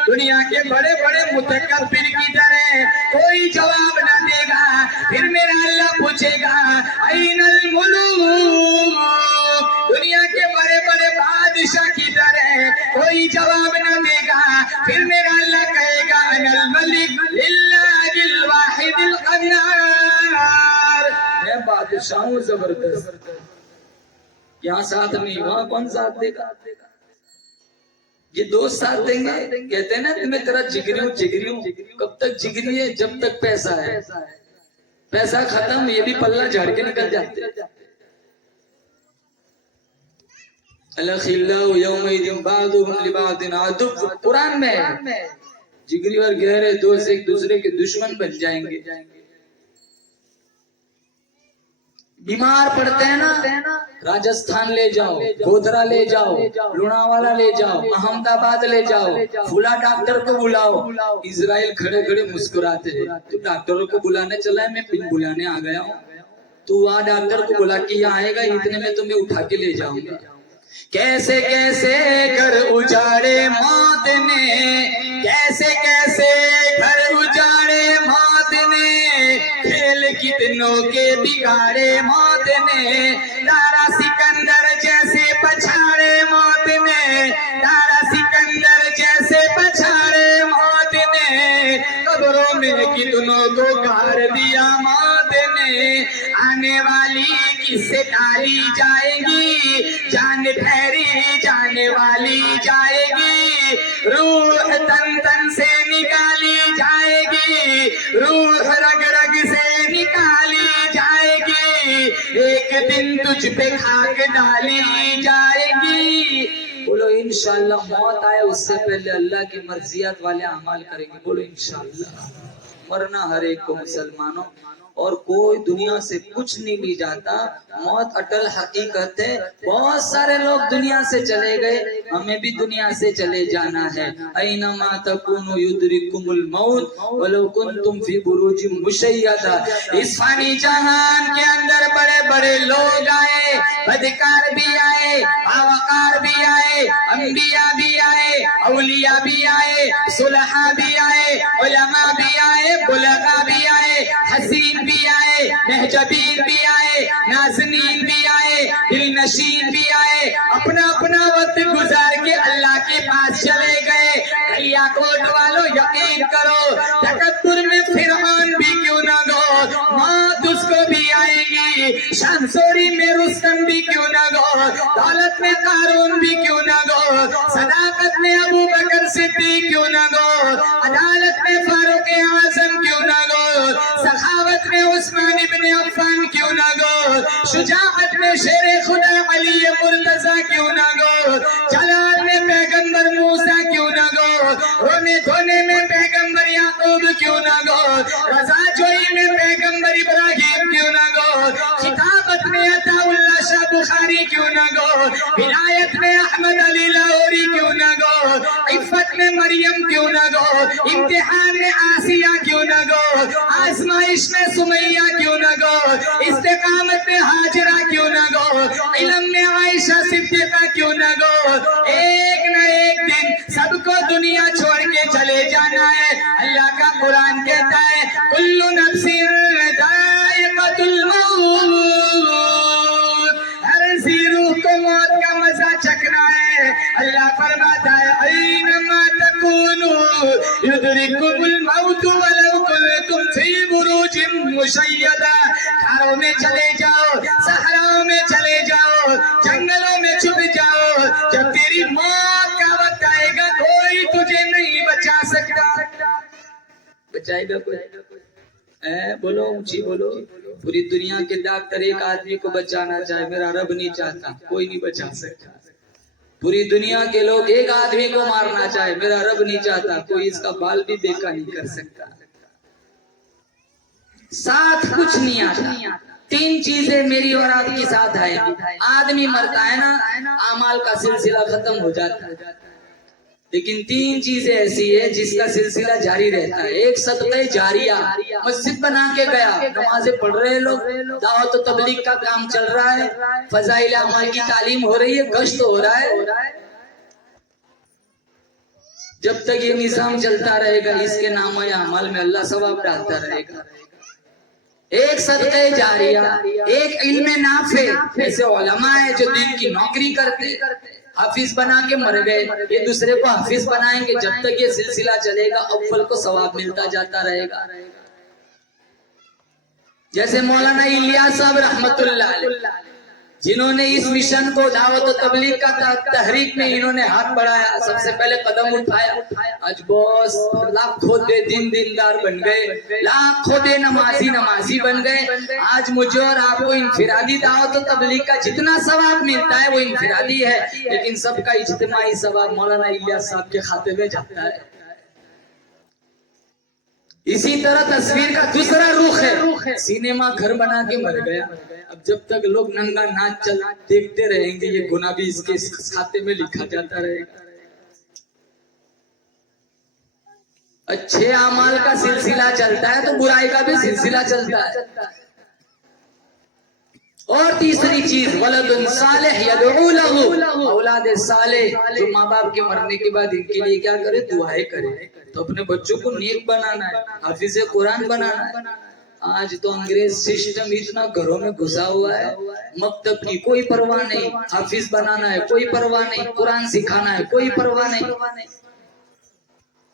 دنیا کے بڑے بڑے متکبر کی طرح کوئی جواب نہ دے گا. پھر میرا اللہ پوچھے گا این الملوک. دنیا کے بڑے بڑے بادشاہ کی طرح کوئی جواب نہ دے گا. پھر میرا اللہ کہے گا انا الملک للہ الواحد القہار. میں بادشاہ ہوں زبردست. یہاں ساتھ نہیں، وہاں کون ساتھ دے گا؟ یہ دوست ساتھ دیں گے. کہتے ہیں نا میں تیرا جگری ہوں، جگری ہوں. کب تک جگری ہے؟ جب تک پیسہ ہے. پیسہ ختم یہ بھی پلہ جھاڑ کے نکل جاتے. الاخلاء یومئذ بعضهم لبعض عدو. قرآن میں جگری اور گہرے دوست ایک دوسرے کے دشمن بن جائیں گے. بیمار پڑتے ہیں نا، راجستھان لے جاؤ، گودھرا لے جاؤ، لوناوالا لے جاؤ، احمد آباد لے جاؤ، فلا ڈاکٹر کو بلاؤ. اسرائیل کھڑے کھڑے مسکراتے ہیں. تو ڈاکٹروں کو بلانے چلا ہے؟ میں بن بلانے آ گیا ہوں. تو وہاں ڈاکٹر کو بلا کے یہاں آئے گا، اتنے میں تمہیں اٹھا کے لے جاؤں گا. کیسے کیسے گھر اجاڑے موت نے، کیسے کیسے گھر اجاڑے موت نے، کھیل کی اس سے ڈالی جائے گی، جان ٹھہری جانے والی جائے گی، روح تن تن سے نکالی جائے گی، روح رگ رگ سے نکالی جائے گی، ایک دن تجھ پہ خاک ڈالی جائے گی۔ بولو انشاءاللہ موت آئے اس سے پہلے اللہ کی مرضیات والے اعمال کریں گے، بولو انشاءاللہ۔ مرنا ہر ایک کو مسلمانوں، اور کوئی دنیا سے کچھ نہیں لی جاتا، موت اٹل حقیقت ہے۔ بہت سارے لوگ دنیا سے چلے گئے، ہمیں بھی دنیا سے چلے جانا ہے۔ اینما تکونوا یدرککم الموت ولو کنتم فی بروج مشیدہ۔ اس فانی جہان کے اندر بڑے بڑے لوگ آئے، بدکار بھی آئے، باوقار بھی آئے، انبیاء بھی آئے، اولیاء بھی آئے، صلحاء بھی آئے، علماء بھی آئے، بلغاء بھی آئے، حسین بھی آئے، محجبین بھی آئے، نازنین بھی آئے، دل نشین بھی آئے، اپنا اپنا وقت گزار کے اللہ کے پاس چلے گئے۔ کلیا کوٹ والو یقین کرو، تکبر میں فرعون بھی کیوں نہ گو، موت اس کو بھی آئے گی، شمسوری میں رستم بھی کیوں نہ گو، دولت میں قارون بھی کیوں نہ گو، صداقت میں ابو بکر صدیق کیوں نہ گو، عدالت میں فاروق اعظم کیوں نہ گو، سخاوت میں عثمان ابن عفان کیوں نہ گو، شجاعت میں شیر خدا علی مرتضی کیوں نہ گو، جلال میں پیغمبر موسیٰ کیوں نہ گو، رونے دھونے میں پیغمبر یعقوب کیوں نہ گو، رضا جوئی میں پیغمبر ابراہیم کیوں نہ گو، خطابت میں عطا اللہ شاہ بخاری کیوں نہ گو، ولایت میں احمد علی لاہوری کیوں نہ گو، عفت میں مریم کیوں نہ گو، امتحان میں آسیہ کیوں نہ گو، آزمائش میں سمیہ کیوں نہ گو، استقامت میں ہاجرہ کیوں نہ گو، علم میں عائشہ صدیقہ کیوں نہ گو۔ ایک نہ ایک دن سب کو دنیا چھوڑ کے چلے جانا ہے۔ اللہ کا قرآن کہتا ہے کل نفس ذائقۃ الموت، ہر ذی روح کو موت کا مزہ چکھنا ہے۔ اللہ فرماتا ہے اینما تکونوا یدرککم الموت ولو کنتم فی بروج مشیدہ، گھروں میں چلے جاؤ، صحراؤں میں چلے جاؤ، جنگلوں میں چھپ جاؤ، جب تیری موت کا وقت آئے گا کوئی تجھے نہیں بچا سکتا۔ بچائے گا کوئی؟ بولو اونچی بولو۔ پوری دنیا کے ڈاکٹر ایک آدمی کو بچانا چاہے، میرا رب نہیں چاہتا، کوئی نہیں بچا سکتا۔ پوری دنیا کے لوگ ایک آدمی کو مارنا چاہے، میرا رب نہیں چاہتا، کوئی اس کا بال بھی بیکا نہیں کر سکتا۔ ساتھ کچھ نہیں آتا، تین چیزیں میری اور آپ کی ساتھ آئے گی۔ آدمی مرتا ہے نا، اعمال کا سلسلہ ختم ہو جاتا ہے، لیکن تین چیزیں ایسی ہے جس کا سلسلہ جاری رہتا ہے۔ ایک صدقہ جاریہ، مسجد بنا کے گیا، نمازیں پڑھ رہے لوگ، دعوت و تبلیغ کا کام چل رہا ہے، فضائل اعمال کی تعلیم ہو رہی ہے، گشت ہو رہا ہے۔ جب تک یہ نظام چلتا رہے گا اس کے نام اعمال میں اللہ ثواب ڈالتا رہے گا۔ ایک صدقہ جاریہ، ایک علم نافع، ایسے علماء ہیں جو دین کی نوکری کرتے، حافظ بنا کے مر گئے، یہ دوسرے کو حافظ بنائیں گے، جب تک یہ سلسلہ چلے گا اول کو ثواب ملتا جاتا رہے گا۔ جیسے مولانا الیاس صاحب رحمت اللہ علیہ، جنہوں نے اس مشن کو دعوت و تبلیغ کا تحریک میں انہوں نے ہاتھ بڑھایا، سب سے پہلے قدم اٹھایا۔ آج بہت لاکھوں دے دیندار بن گئے، لاکھوں دے نمازی بن گئے۔ آج مجھے اور آپ کو انفرادی دعوت و تبلیغ کا جتنا ثواب ملتا ہے وہ انفرادی ہے، لیکن سب کا اجتماعی ثواب مولانا الیاس صاحب کے کھاتے میں جاتا ہے۔ اسی طرح تصویر کا دوسرا رخ ہے، سینما گھر بنا کے مر گیا۔ اب جب تک لوگ ننگا ناچ چل دیکھتے رہیں گے یہ گناہ بھی اس کے کھاتے میں لکھا جاتا رہے گا۔ اچھے اعمال کا سلسلہ چلتا ہے تو برائی کا بھی سلسلہ چلتا ہے۔ اور تیسری چیز ولد صالح یدعو لہ، اولاد صالح جو ماں باپ کے مرنے کے بعد ان کے لیے کیا کرے، دعائیں کرے۔ تو اپنے بچوں کو نیک بنانا ہے، حافظ قرآن بنانا ہے۔ آج تو انگریز سسٹم اتنا گھروں میں گھسا ہوا ہے، مکتب کی کوئی پرواہ نہیں، حافظ بنانا ہے کوئی پرواہ نہیں، قرآن سکھانا ہے کوئی پرواہ نہیں۔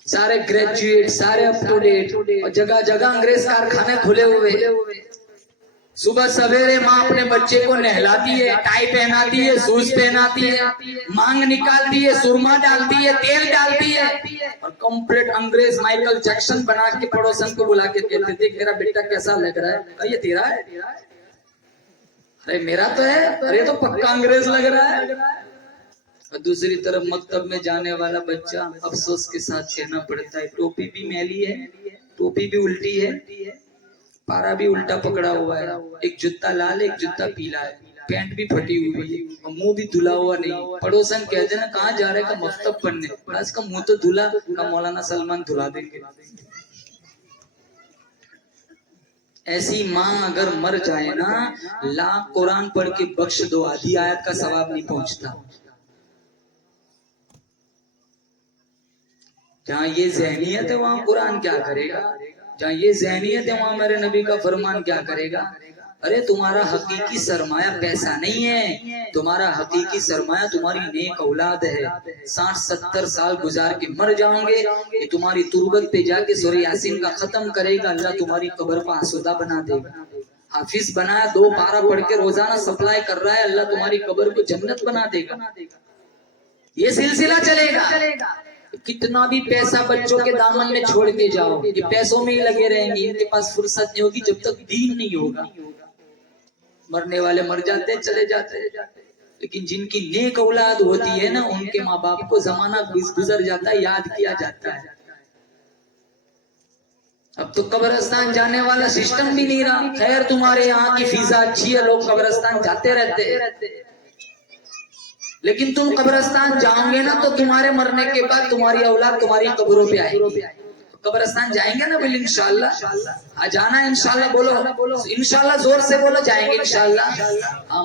سارے گریجویٹ، سارے اپ ٹو ڈیٹ، اور جگہ جگہ انگریز کارخانے کھلے ہوئے۔ صبح سویرے ماں اپنے بچے کو نہلاتی ہے، ٹائی پہناتی ہے، شوز پہناتی ہے، مانگ نکالتی ہے، سرما ڈالتی ہے، تیل ڈالتی ہے، اور کمپلیٹ انگریز مائیکل جیکسن بنا کے پڑوسن کو بلا کے کہتے دیکھ میرا بیٹا کیسا لگ رہا ہے، یہ تیرا ہے، ارے میرا تو ہے، ارے تو پکا انگریز لگ رہا ہے۔ اور دوسری طرف مکتب میں جانے والا بچہ افسوس کے ساتھ کہنا پڑتا ہے ٹوپی بھی میلی ہے، ٹوپی بھی الٹی ہے، پارا بھی الٹا پکڑا ہوا ہے، ایک جوتا لال ایک جوتا پیلا ہے، پینٹ بھی پھٹی ہوئی ہے، اور منہ بھی دھلا ہوا نہیں۔ پڑوسن کہتے نا کہاں جا رہے کا مکتب پڑھنے، اس کا منہ تو دھلا، کا مولانا سلمان دھلا دیں گے۔ ایسی ماں اگر مر جائے نا، لاکھ قرآن پڑھ کے بخش دو، آدھی آیت کا ثواب نہیں پہنچتا۔ جہاں یہ ذہنیت ہے وہاں قرآن کیا کرے گا، جہاں یہ ذہنیت ہے وہاں میرے نبی کا فرمان کیا کرے گا۔ ارے تمہارا حقیقی سرمایہ پیسہ نہیں ہے، تمہارا حقیقی سرمایہ تمہاری نیک اولاد ہے۔ 60-70 سال گزار کے مر جاؤں گے، یہ تمہاری تربت پہ جا کے سورہ یاسین کا ختم کرے گا، اللہ تمہاری قبر کو آسودہ بنا دے گا۔ حافظ بنایا 2 پارہ پڑھ کے روزانہ سپلائی کر رہا ہے، اللہ تمہاری قبر کو جنت بنا دے گا۔ یہ سلسلہ چلے گا۔ کتنا بھی پیسہ بچوں کے دامن میں چھوڑ کے جاؤ، یہ پیسوں میں ہی لگے رہیں گے، ان کے پاس فرصت نہیں ہوگی جب تک دین نہیں ہوگا۔ مرنے والے مر جاتے چلے جاتے، لیکن جن کی نیک اولاد ہوتی ہے نا، ان کے ماں باپ کو زمانہ گزر جاتا ہے، یاد کیا جاتا ہے۔ اب تو قبرستان جانے والا سسٹم بھی نہیں رہا۔ خیر تمہارے یہاں کی فضا اچھی ہے، لوگ قبرستان جاتے رہتے ہیں، لیکن تم قبرستان جاؤ گے نا تو تمہارے مرنے کے بعد تمہاری اولاد تمہاری قبروں پہ آئے گی۔ قبرستان جائیں گے نا بل انشاءاللہ، آ جانا انشاءاللہ، بولو انشاءاللہ، زور سے بولو، جائیں گے انشاءاللہ۔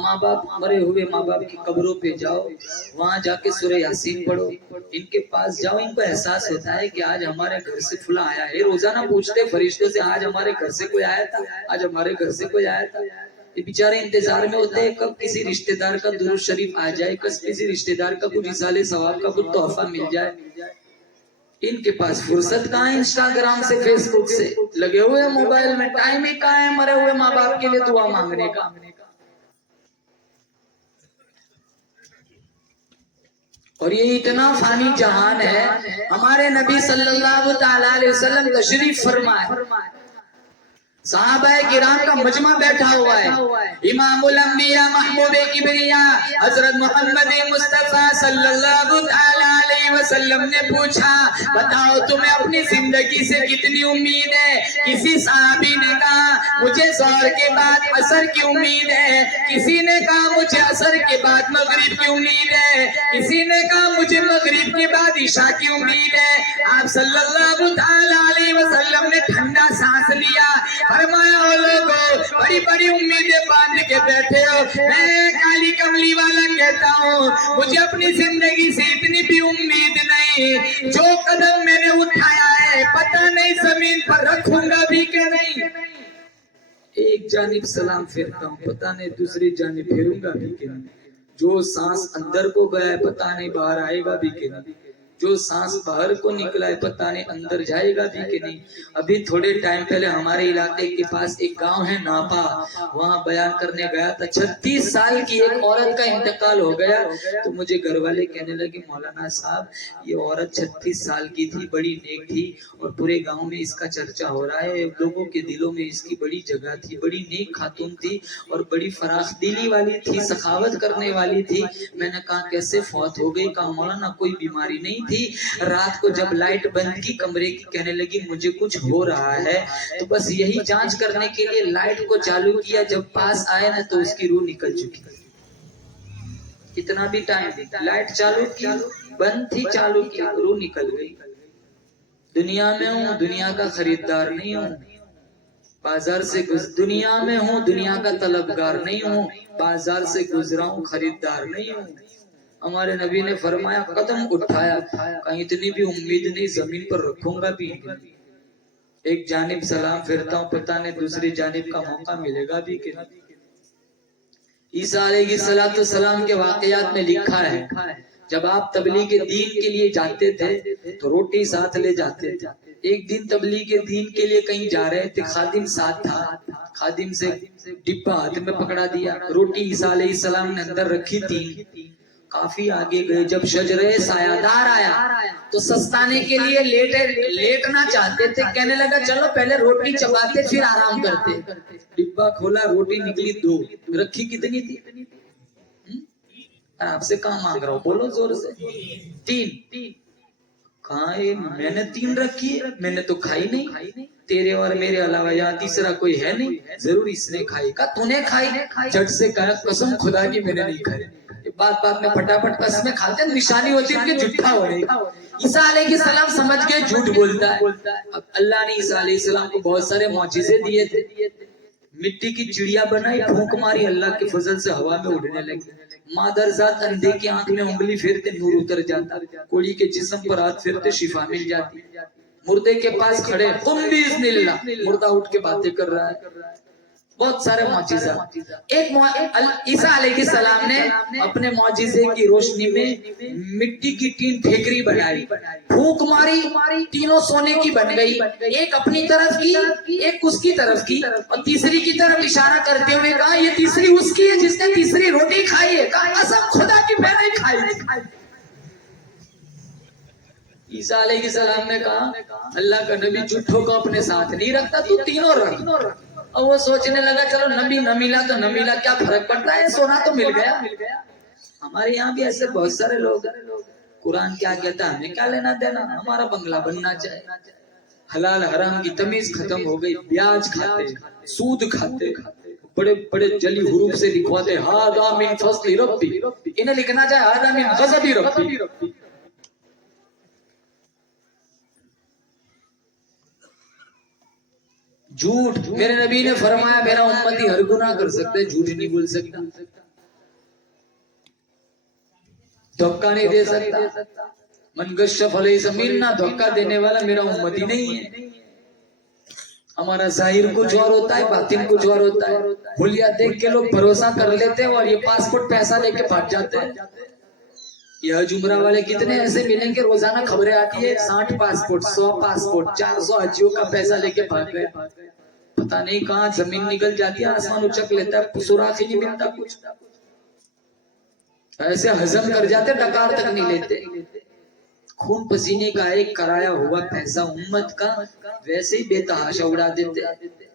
ماں باپ، مرے ہوئے ماں باپ کی قبروں پہ جاؤ، وہاں جا کے سورہ یاسین پڑھو، ان کے پاس جاؤ، ان کو احساس ہوتا ہے کہ آج ہمارے گھر سے فلاں آیا ہے۔ روزانہ پوچھتے فرشتوں سے آج ہمارے گھر سے کوئی آیا تھا، آج ہمارے گھر سے کوئی آیا تھا۔ یہ بیچارے انتظار میں ہوتے ہیں کب کسی رشتہ دار کا درود شریف آ جائے، کسی رشتہ دار کا کچھ اصالے ثواب کا کچھ تحفہ مل جائے۔ ان کے پاس فرصت کہاں ہے، انسٹاگرام سے فیس بک سے لگے ہوئے ہیں، موبائل میں ٹائم ہی کہاں ہے مرے ہوئے ماں باپ کے لیے دعا مانگنے کا۔ اور یہ اتنا فانی جہان ہے، ہمارے نبی صلی اللہ تعالی علیہ وسلم تشریف فرمائے، صحابہ کرام کا مجمع بیٹھا ہوا ہے، امام الانبیاء محبوب کبریا حضرت محمد مصطفیٰ صلی اللہ تعالی علیہ وسلم نے پوچھا بتاؤ تمہیں اپنی زندگی سے کتنی امید ہے؟ کسی صحابی نے کہا مجھے ظہر کے بعد عصر کی امید ہے، کسی نے کہا مجھے عصر کے بعد مغرب کی امید ہے، کسی نے کہا مجھے مغرب کے بعد عشاء کی امید ہے۔ آپ صلی اللہ تعالی علیہ وسلم نے ٹھنڈا سانس لیا، فرمایا او لوگو بڑی بڑی امیدیں باندھ کے بیٹھے ہو، میں کالی کملی والا کہتا ہوں مجھے اپنی زندگی سے اتنی بھی امید نہیں، جو قدم میں نے اٹھایا ہے پتہ نہیں زمین پر رکھوں گا بھی کہ نہیں۔ ایک جانب سلام پھیرتا ہوں، پتہ نہیں دوسری جانب پھیروں گا بھی کہ نہیں۔ جو سانس اندر کو گیا ہے پتہ نہیں باہر آئے گا بھی کہ نہیں، جو سانس باہر کو نکلا ہے پتہ نہیں اندر جائے گا بھی کہ نہیں۔ ابھی تھوڑے ٹائم پہلے ہمارے علاقے کے پاس ایک گاؤں ہے ناپا، وہاں بیان کرنے گیا تھا، 36 سال کی ایک عورت کا انتقال ہو گیا، تو مجھے گھر والے کہنے لگے مولانا صاحب یہ عورت 36 سال کی تھی، بڑی نیک تھی، اور پورے گاؤں میں اس کا چرچا ہو رہا ہے، لوگوں کے دلوں میں اس کی بڑی جگہ تھی، بڑی نیک خاتون تھی اور بڑی فراخ دلی والی تھی، سخاوت کرنے والی تھی۔ میں نے کہا کیسے فوت ہو گئی؟ کہا مولانا کوئی بیماری نہیں تھی، رات کو جب لائٹ بند کی کمرے کی کہنے لگی مجھے کچھ ہو رہا ہے، تو بس یہی جانچ کرنے کے لیے لائٹ کو چالو کیا، جب پاس آئے نا تو اس کی روح نکل چکی۔ اتنا بھی ٹائم، لائٹ چالو کی بند تھی، چالو کی روح نکل گئی۔ دنیا میں ہوں دنیا کا خریدار نہیں ہوں، بازار سے دنیا میں ہوں دنیا کا طلبگار نہیں ہوں، بازار سے گزرا ہوں خریدار نہیں ہوں۔ ہمارے نبی نے فرمایا قدم اٹھایا، کہیں اتنی بھی امید نہیں زمین پر رکھوں گا بھی نہیں۔ ایک جانب سلام پھرتا ہوں پتہ نہیں دوسری جانب کا موقع ملے گا بھی کہ نہیں۔ عیسیٰ علیہ السلام کے واقعات میں لکھا ہے جب آپ تبلیغ دین کے لیے جاتے تھے تو روٹی ساتھ لے جاتے تھے، ایک دن تبلیغ دین کے لیے کہیں جا رہے تھے، خادم ساتھ تھا، خادم سے ڈبہ ہاتھ میں پکڑا دیا، روٹی عیسیٰ علیہ السلام نے اندر رکھی تھی، کافی آگے گئے، جب شجرے سایہ دار آیا تو سستانے کے لیے لیٹنا چاہتے تھے، کہنے لگا چلو پہلے روٹی چباتے پھر آرام کرتے، ڈبہ کھولا، روٹی نکلی 2، رکھی کتنی تھی؟ آپ سے کہاں مانگ رہا ہوں، بولو زور سے، 3۔ کہاں ہے؟ میں نے 3 رکھی ہے، میں نے تو کھائی نہیں، تیرے اور میرے علاوہ یہاں تیسرا کوئی ہے نہیں، ضرور اس نے کھائی۔ کہا تو نے کھائی؟ جھٹ سے کہا قسم خدا کی میں نے نہیں کھائی۔ بات میں پھٹافٹ قسمیں کھاتے ہیں، نشانی ہوتی ہے ان کے جھوٹا ہو رہی۔ عیسیٰ علیہ السلام سمجھ گئے جھوٹ بولتا ہے۔ اب اللہ نے عیسیٰ علیہ السلام کو بہت سارے معجزے دیے تھے، مٹی کی چڑیا بنائی، پھونک ماری، اللہ کے فضل سے ہوا میں اڑنے لگی۔ مادر ذات اندھے کی آنکھ میں انگلی پھیرتے نور اتر جاتا، کوڑی کے جسم پر ہاتھ پھیرتے شفا مل جاتی، مردے کے پاس کھڑے تم بھی اذن اللہ، مردہ اٹھ کے باتیں کر رہا ہے، بہت سارے معجزہ۔ ایک عیسیٰ علیہ السلام نے اپنے معجزے کی روشنی میں مٹی کی 3 ٹھیکری بنائی، پھونک ماری، تینوں سونے کی بن گئی، ایک اپنی طرف کی، ایک اس کی طرف کی، اور تیسری کی طرف اشارہ کرتے ہوئے کہا یہ تیسری اس کی ہے جس نے تیسری روٹی کھائی ہے۔ کہا قسم خدا کی میں نہیں کھائی۔ عیسیٰ علیہ السلام نے کہا اللہ کا نبی جھوٹوں کو اپنے ساتھ نہیں رکھتا، تو تینوں رکھ۔ اور وہ سوچنے لگا چلو نبی نہ ملا تو نہ ملا، کیا فرق پڑتا ہے، سونا تو مل گیا۔ ہمارے یہاں بھی ایسے بہت سارے لوگ ہیں، قرآن کیا کہتا ہے ہمیں کیا لینا دینا، ہمارا بنگلہ بننا چاہیے۔ حلال حرام کی تمیز ختم ہو گئی، بیاج کھاتے، سود کھاتے، بڑے بڑے جلی حروف سے لکھواتے ھذا من فضل ربی، انہیں لکھنا چاہے ھذا من غضب ربی۔ جھوٹ، میرے نبی نے فرمایا میرا امتی ہر گناہ کر سکتا ہے، جھوٹ نہیں بول سکتا، دھوکہ نہیں دے سکتا۔ من غش فلیس منا، دھوکہ دینے والا میرا امتی نہیں ہے۔ ہمارا ظاہر کچھ اور ہوتا ہے، باطن کچھ اور ہوتا ہے۔ حلیہ دیکھ کے لوگ بھروسہ کر لیتے ہیں اور یہ پاسپورٹ پیسہ لے کے بھاگ جاتے ہیں۔ یہ حج عمرہ والے کتنے ایسے ملیں گے، روزانہ خبریں آتی ہے 60 پاسپورٹ 100 پاسپورٹ 400 حجیوں کا پیسہ لے کے بھاگ گئے، پتہ نہیں کہاں زمین نکل جاتی ہے، آسمان اچک لیتا ہے، سراغ ہی نہیں ملتا کچھ، ایسے ہضم کر جاتے، ڈکار تک نہیں لیتے۔ خون پسینے کا ایک کرایا ہوا پیسہ امت کا ویسے ہی بے تحاشا اڑا دیتے۔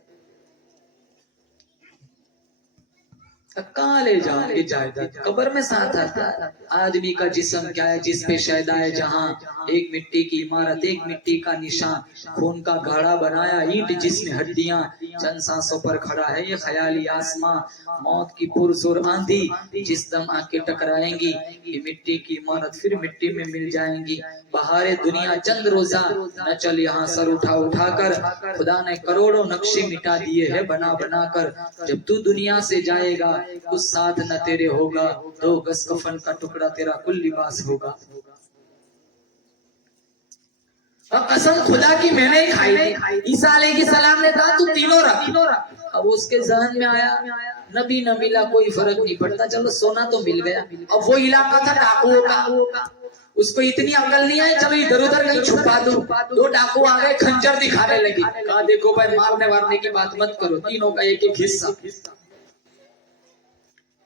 کہاں لے جاؤں گے جائیداد، قبر میں ساتھ آتا ہے۔ آدمی کا جسم کیا ہے جس پہ شیدا ہے جہاں، ایک مٹی کی عمارت، ایک مٹی کا نشان، خون کا گھاڑا بنایا، اینٹ جس میں ہڈیاں، چند سانسوں پر کھڑا ہے یہ خیالی آسماں، موت کی پرزور آندھی جس دم آ کے ٹکرائیں گی، یہ مٹی کی عمارت پھر مٹی میں مل جائیں گی۔ بہار دنیا چند روزہ نہ چل یہاں سر اٹھا اٹھا کر، خدا نے کروڑوں نقشے مٹا دیے ہیں بنا بنا کر، جب تو دنیا سے جائے گا کچھ ساتھ نہ تیرے ہوگا، 2 گز کفن کا ٹکڑا تیرا کل لباس ہوگا۔ اور قسم خدا کی میں نے کھائی تھی۔ عیسیٰ علیہ السلام نے کہا تو تینوں رکھ۔ اب اس کے ذہن میں آیا نبی نہ ملا کوئی فرق نہیں پڑتا، چلو سونا تو مل گیا۔ اب وہ علاقہ تھا ڈاکوؤں کا، اس کو اتنی عقل نہیں آئی چلو ادھر ادھر کہیں چھپا دو۔ 2 ڈاکو آ گئے، کھنجر دکھانے لگے، کہا دیکھو بھائی مارنے وارنے کی بات مت کرو، تینوں کا ایک ایک حصہ۔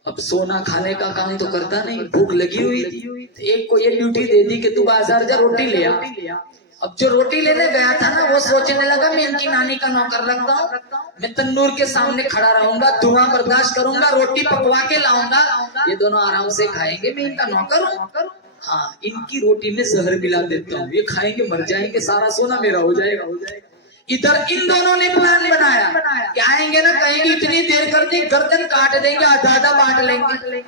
اب سونا کھانے کا کام تو کرتا نہیں، بھوک لگی ہوئی تھی، ایک کو یہ ڈیوٹی دے دی کہ تو بازار جا روٹی لے آ۔ اب جو روٹی لینے گیا تھا نا وہ سوچنے لگا میں ان کی نانی کا نوکر لگتا ہوں، میں تنور کے سامنے کھڑا رہوں گا، دھواں برداشت کروں گا، روٹی پکوا کے لاؤں گا، یہ دونوں آرام سے کھائیں گے، میں ان کا نوکر ہوں، ہاں ان کی روٹی میں زہر ملا دیتا ہوں، یہ کھائیں گے مر جائیں گے، سارا سونا میرا ہو جائے گا۔ ادھر ان دونوں نے پلان بنایا کہ آئیں گے نا کہیں گے اتنی دیر کر دی گردن کاٹ دیں گے، آدھا آدھا بانٹ لیں گے۔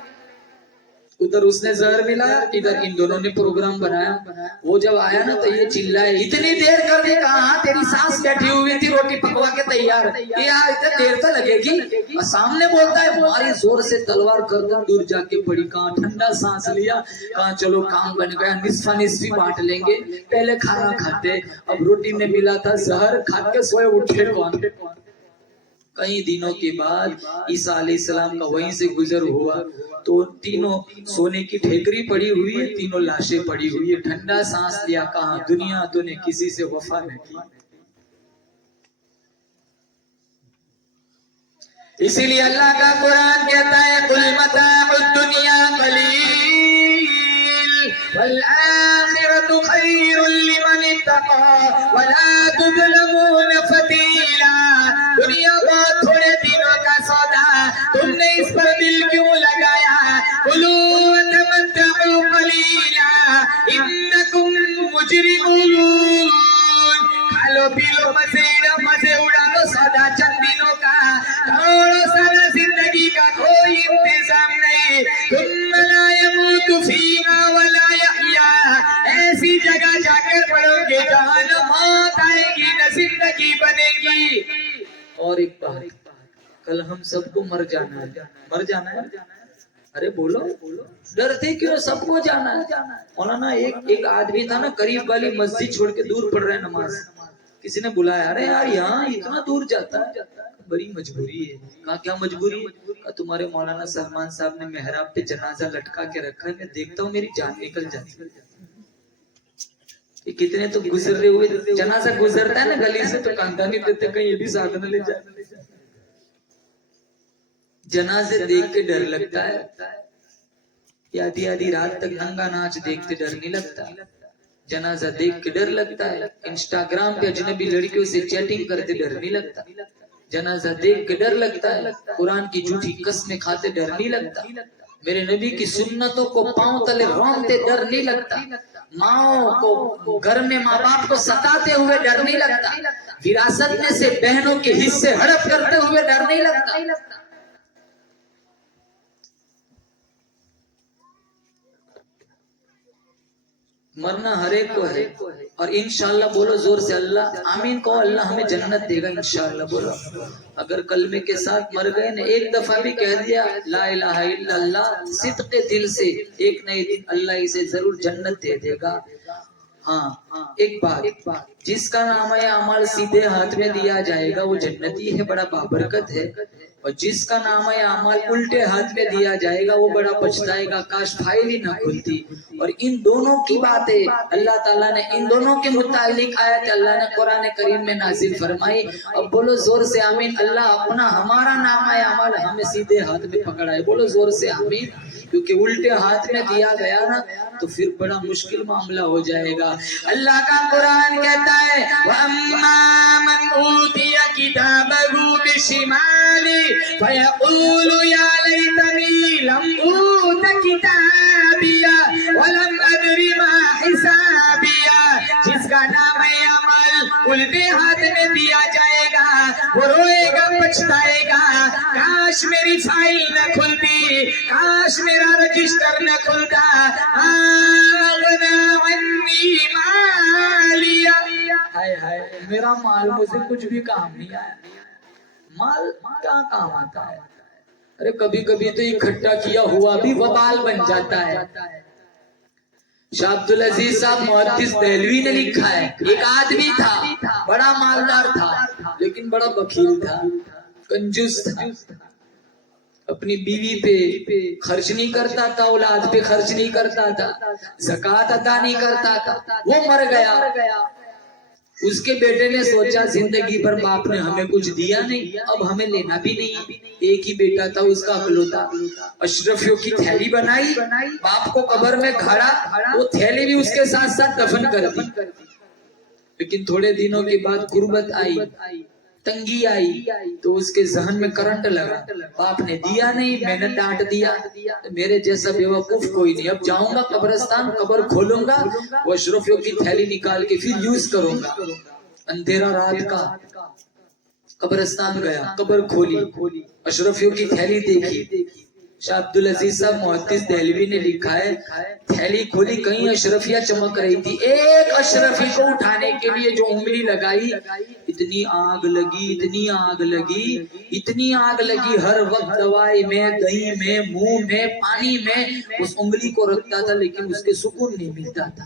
ادھر اس نے زہر ملایا، ادھر ان دونوں نے پروگرام بنایا۔ وہ جب آیا نا تو یہ چلائے اتنی دیر کر دی، کہا تیری سانس بیٹھی ہوئی تھی روٹی پکوا کے تیار، یہ اتنی دیر تو لگے گی۔ اور سامنے بولتا ہے ماری زور سے تلوار گردن دور جا کے پڑی، کہاں ٹھنڈا سانس لیا، کہاں چلو کام بن گیا، نصفہ نصفی بانٹ لیں گے، پہلے کھانا کھاتے، اب روٹی میں ملا تھا زہر، کھا کے سوئے اٹھے کون؟ کئی دنوں کے بعد عیسیٰ علیہ السلام کا وہیں سے گزر ہوا تو تینوں سونے کی ٹھیکری پڑی ہوئی ہے، تینوں لاشیں پڑی ہوئی ہے. ٹھنڈا سانس لیا، کہاں دنیا تو نے کسی سے وفا نہ کی. اسی لیے اللہ کا قرآن کہتا ہے قُلْ مَتَاعُ الدُّنْيَا قَلِيلٌ وَالْآخِرَةُ خَيْرٌ لِمَنِ اتَّقَىٰ وَلَا تُظْلَمُونَ فَتِيلًا. دنیا بہت تھوڑے دنوں کا سودا، تم نے اس پر دل کیوں لگایا؟ کُلُوا وَتَمَتَّعُوا قَلِيلًا إِنَّكُمْ مُجْرِمُونَ. کھالو پی لو، مزے اڑا لو، سودا چند دنوں کا، کروڑوں سال زندگی کا کوئی انتظام نہیں. ثم لا يموت فيها ولا يحيا. ایسی جگہ جا کر پڑو گے جہاں نہ موت آئے گی نہ زندگی بنے گی. اور ایک بات، کل ہم سب کو مر جانا ہے. مر جانا ہے؟ ارے بولو، ڈرتے کیوں؟ سب کو جانا ہے. مولانا ایک آدمی تھا نا، قریب والی مسجد چھوڑ کے دور پڑھ رہا ہے نماز. کسی نے بلایا، ارے یار یہاں اتنا دور جاتا ہے. بڑی مجبوری ہے. کہا کیا مجبوری ہے؟ کہا تمہارے مولانا سلمان صاحب نے محراب پہ جنازہ لٹکا کے رکھا ہے، میں دیکھتا ہوں میری جان نکل جاتی ہے. کتنے تو گزر رہے ہوئے، جنازہ گزرتا ہے نا گلی سے تو کاندھا نہیں دیتے کہیں یہ بھی ساتھ نہ لے جائے. جنازے دیکھ کے ڈر لگتا ہے. آدھی آدھی رات تک ننگا ناچ دیکھتے ڈر نہیں لگتا. جنازہ دیکھ کے ڈر لگتا ہے. انسٹاگرام پہ اجنبی لڑکیوں سے چیٹنگ کرتے ڈر نہیں لگتا. جنازہ دیکھ کے ڈر لگتا ہے. قرآن کی جھوٹی قسمیں کھاتے ڈر نہیں لگتا. میرے نبی کی سنتوں کو پاؤں تلے رونتے ڈر نہیں لگتا. ماؤں کو گھر میں ماں باپ کو ستاتے ہوئے ڈر نہیں لگتا. وراثت میں سے بہنوں کے حصے ہڑپ کرتے ہوئے ڈر نہیں لگتا. مرنا ہر ایک کو ہے. اور انشاءاللہ بولو زور سے اللہ آمین کہو، اللہ ہمیں جنت دے گا انشاءاللہ. بولو اگر کلمے کے ساتھ مر گئے نا، ایک دفعہ بھی کہہ دیا لا الہ الا اللہ صدق دل سے، ایک نہ ایک دن اللہ اسے ضرور جنت دے دے گا. ہاں ایک بات، جس کا نام اعمال سیدھے ہاتھ میں دیا جائے گا وہ جنتی ہے، بڑا بابرکت ہے. اور جس کا نام اعمال الٹے ہاتھ میں دیا جائے گا وہ بڑا پچھتائے گا، کاش فائل ہی نہ کھلتی. اور ان دونوں کی باتیں اللہ تعالیٰ نے ان دونوں کے متعلق آیت اللہ نے قرآن کریم میں نازل فرمائی. اب بولو زور سے آمین. اللہ اپنا ہمارا نام اعمال ہمیں سیدھے ہاتھ میں پکڑائے. بولو زور سے آمین. کیونکہ الٹے ہاتھ میں دیا گیا نا تو پھر بڑا مشکل معاملہ ہو جائے گا. اللہ کا قرآن کہتا ہے وَأَمَّا مَنْ أُوتِيَ كِتَابَهُ بِشِمَالِهِ فَيَقُولُ يَا لَيْتَنِي لَمْ أُوتَ كِتَابِيَهْ وَلَمْ أَدْرِ مَا حِسَابِيَهْ. جس کا نام عمل الٹے ہاتھ میں دیا جائے گا وہ روئے گا، پچھتائے گا، کاش میری فائل نہ کھلتی، کاش میرا رجسٹر نہ کھلتا. میرا مال مجھے کچھ بھی کام نہیں آیا. مال کیا کام آتا ہے؟ ارے کبھی کبھی تو اکٹھا کیا ہوا بھی وبال بن جاتا ہے. شاہ عبدالعزیز صاحب محدث دہلوی نے لکھا ہے، ایک آدمی تھا بڑا مالدار تھا لیکن بڑا بخیل تھا، کنجوس تھا. اپنی بیوی پہ خرچ نہیں کرتا تھا، اولاد پہ خرچ نہیں کرتا تھا، زکوٰۃ ادا نہیں کرتا تھا. وہ مر گیا. اس کے بیٹے نے سوچا زندگی پر باپ نے ہمیں کچھ دیا نہیں، اب ہمیں لینا بھی نہیں. ایک ہی بیٹا تھا اس کا اکلوتا. اشرفیوں کی تھیلی بنائی، باپ کو قبر میں کھاڑا، وہ تھیلی بھی اس کے ساتھ ساتھ دفن کر دی. لیکن تھوڑے دنوں کے بعد غربت آئی، تنگی آئی تو اس کے ذہن میں کرنٹ لگا. باپ نے دیا نہیں، میں نے ڈانٹ دیا، میرے جیسا بیوقوف کوئی نہیں. اب جاؤں گا قبرستان، قبر کھولوں گا، وہ اشرفیوں کی تھیلی نکال کے پھر یوز کروں گا. اندھیرا رات کا قبرستان گیا، قبر کھولی، اشرفیوں کی تھیلی دیکھی. شاہ عبدالعزیز صاحب محدث دہلوی نے لکھا ہے تھیلی کھولی، کہیں اشرفیہ چمک رہی تھی. ایک اشرفی کو اٹھانے کے لیے جو انگلی لگائی، اتنی آگ لگی، اتنی آگ لگی، اتنی آگ لگی. ہر وقت دوائی میں، دہی میں، منہ میں، پانی میں اس انگلی کو رکھتا تھا لیکن اس کے سکون نہیں ملتا تھا.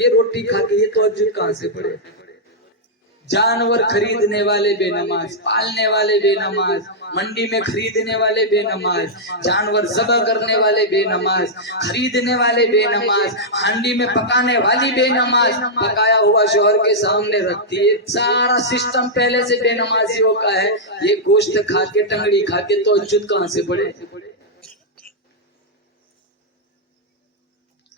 یہ روٹی کھا کے یہ تہجد کہاں سے پڑھے؟ جانور خریدنے والے بے نماز، پالنے والے بے نماز، منڈی میں خریدنے والے بے نماز، جانور ذبح کرنے والے بے نماز، خریدنے والے بے نماز، ہانڈی میں پکانے والی بے نماز، پکایا ہوا شوہر کے سامنے رکھتی ہے، سارا سسٹم پہلے سے بے نمازیوں کا ہے، یہ گوشت کھا کے ٹنگڑی کھا کے تہجد کہاں سے پڑھے؟